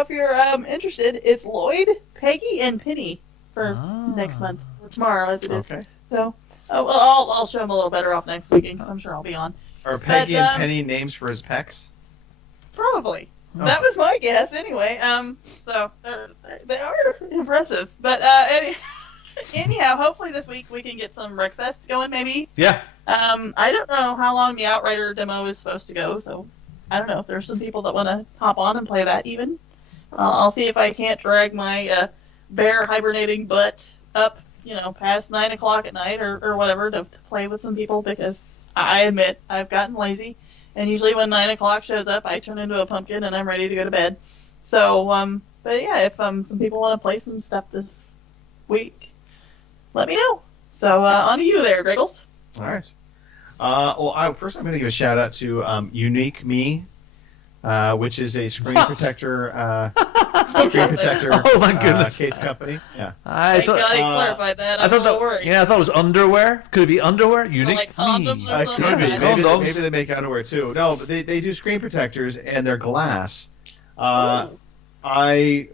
if you're interested, it's Lloyd, Peggy, and Penny for next month or tomorrow, as it is. Okay. So, I'll show him a little better off next week because I'm sure I'll be on. Are Peggy and Penny names for his pecs? Probably. Oh. That was my guess, anyway. So they are impressive, but anyhow, hopefully this week we can get some Wreckfest going, maybe. Yeah. I don't know how long the Outrider demo is supposed to go, so I don't know if there's some people that want to hop on and play that even. I'll see if I can't drag my bear hibernating butt up, past 9 o'clock at night or whatever to play with some people because I admit I've gotten lazy. And usually when 9 o'clock shows up, I turn into a pumpkin and I'm ready to go to bed. So, but yeah, if some people want to play some stuff this week, let me know. So, on to you there, Griggles. All right. First I'm going to give a shout out to Unique Me, which is a screen protector. Oh my goodness! Case company. Yeah. I thought he clarified that. I thought it was underwear. Could it be underwear? Unique like condoms Me. or something? Maybe they make underwear too. No, but they do screen protectors and they're glass. They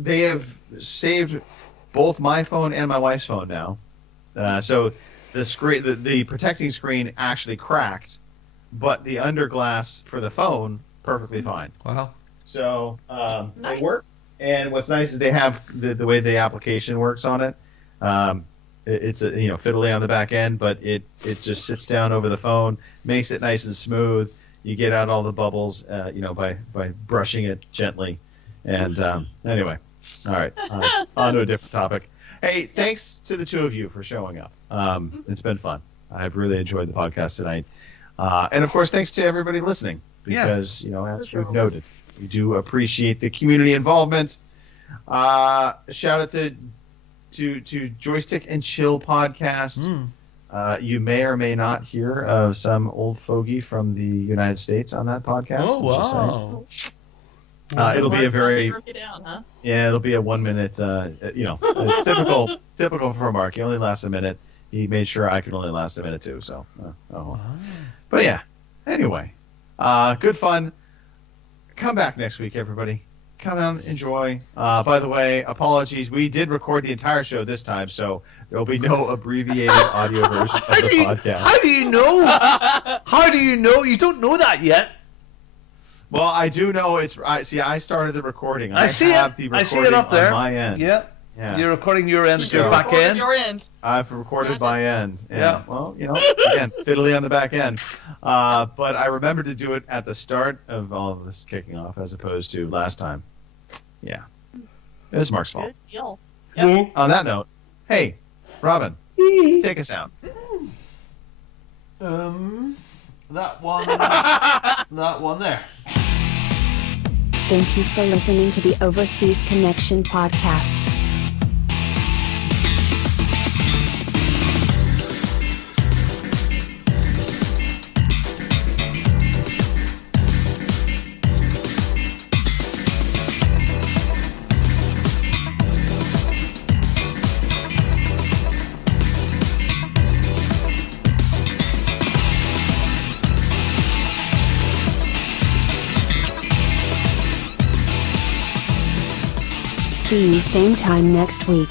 have saved both my phone and my wife's phone now. So the screen, the protecting screen actually cracked, but the underglass for the phone perfectly fine. Wow. So Nice. they work, and what's nice is they have the way the application works on it. It's fiddly on the back end, but it just sits down over the phone, makes it nice and smooth. You get out all the bubbles, by brushing it gently. And anyway, all right, on to a different topic. Hey, thanks to the two of you for showing up. It's been fun. I've really enjoyed the podcast tonight. And of course, thanks to everybody listening, because as we've noted, we do appreciate the community involvement. Shout out to Joystick and Chill podcast. You may or may not hear of some old fogey from the United States on that podcast. Oh, wow. It'll be a very Down, huh? it'll be a 1 minute. It's typical for Mark. He only lasts a minute. He made sure I could only last a minute too. So, but yeah. Anyway, good fun. Come back next week, everybody. Come out, enjoy. By the way, apologies. We did record the entire show this time, so there will be no abbreviated audio version of the podcast. How do you know? How do you know? You don't know that yet. Well, I do know it's. I started the recording. I see it. I see it up there. On my end. Yeah. You're recording your end. Your back end. Your end. I've recorded my end. And, well, again, fiddly on the back end. But I remember to do it at the start of all of this kicking off, as opposed to last time. Yeah, it was Mark's fault. Good deal. Yep. On that note, hey, Robin, take us out. That one there. Thank you for listening to the Overseas Connection podcast. See you same time next week.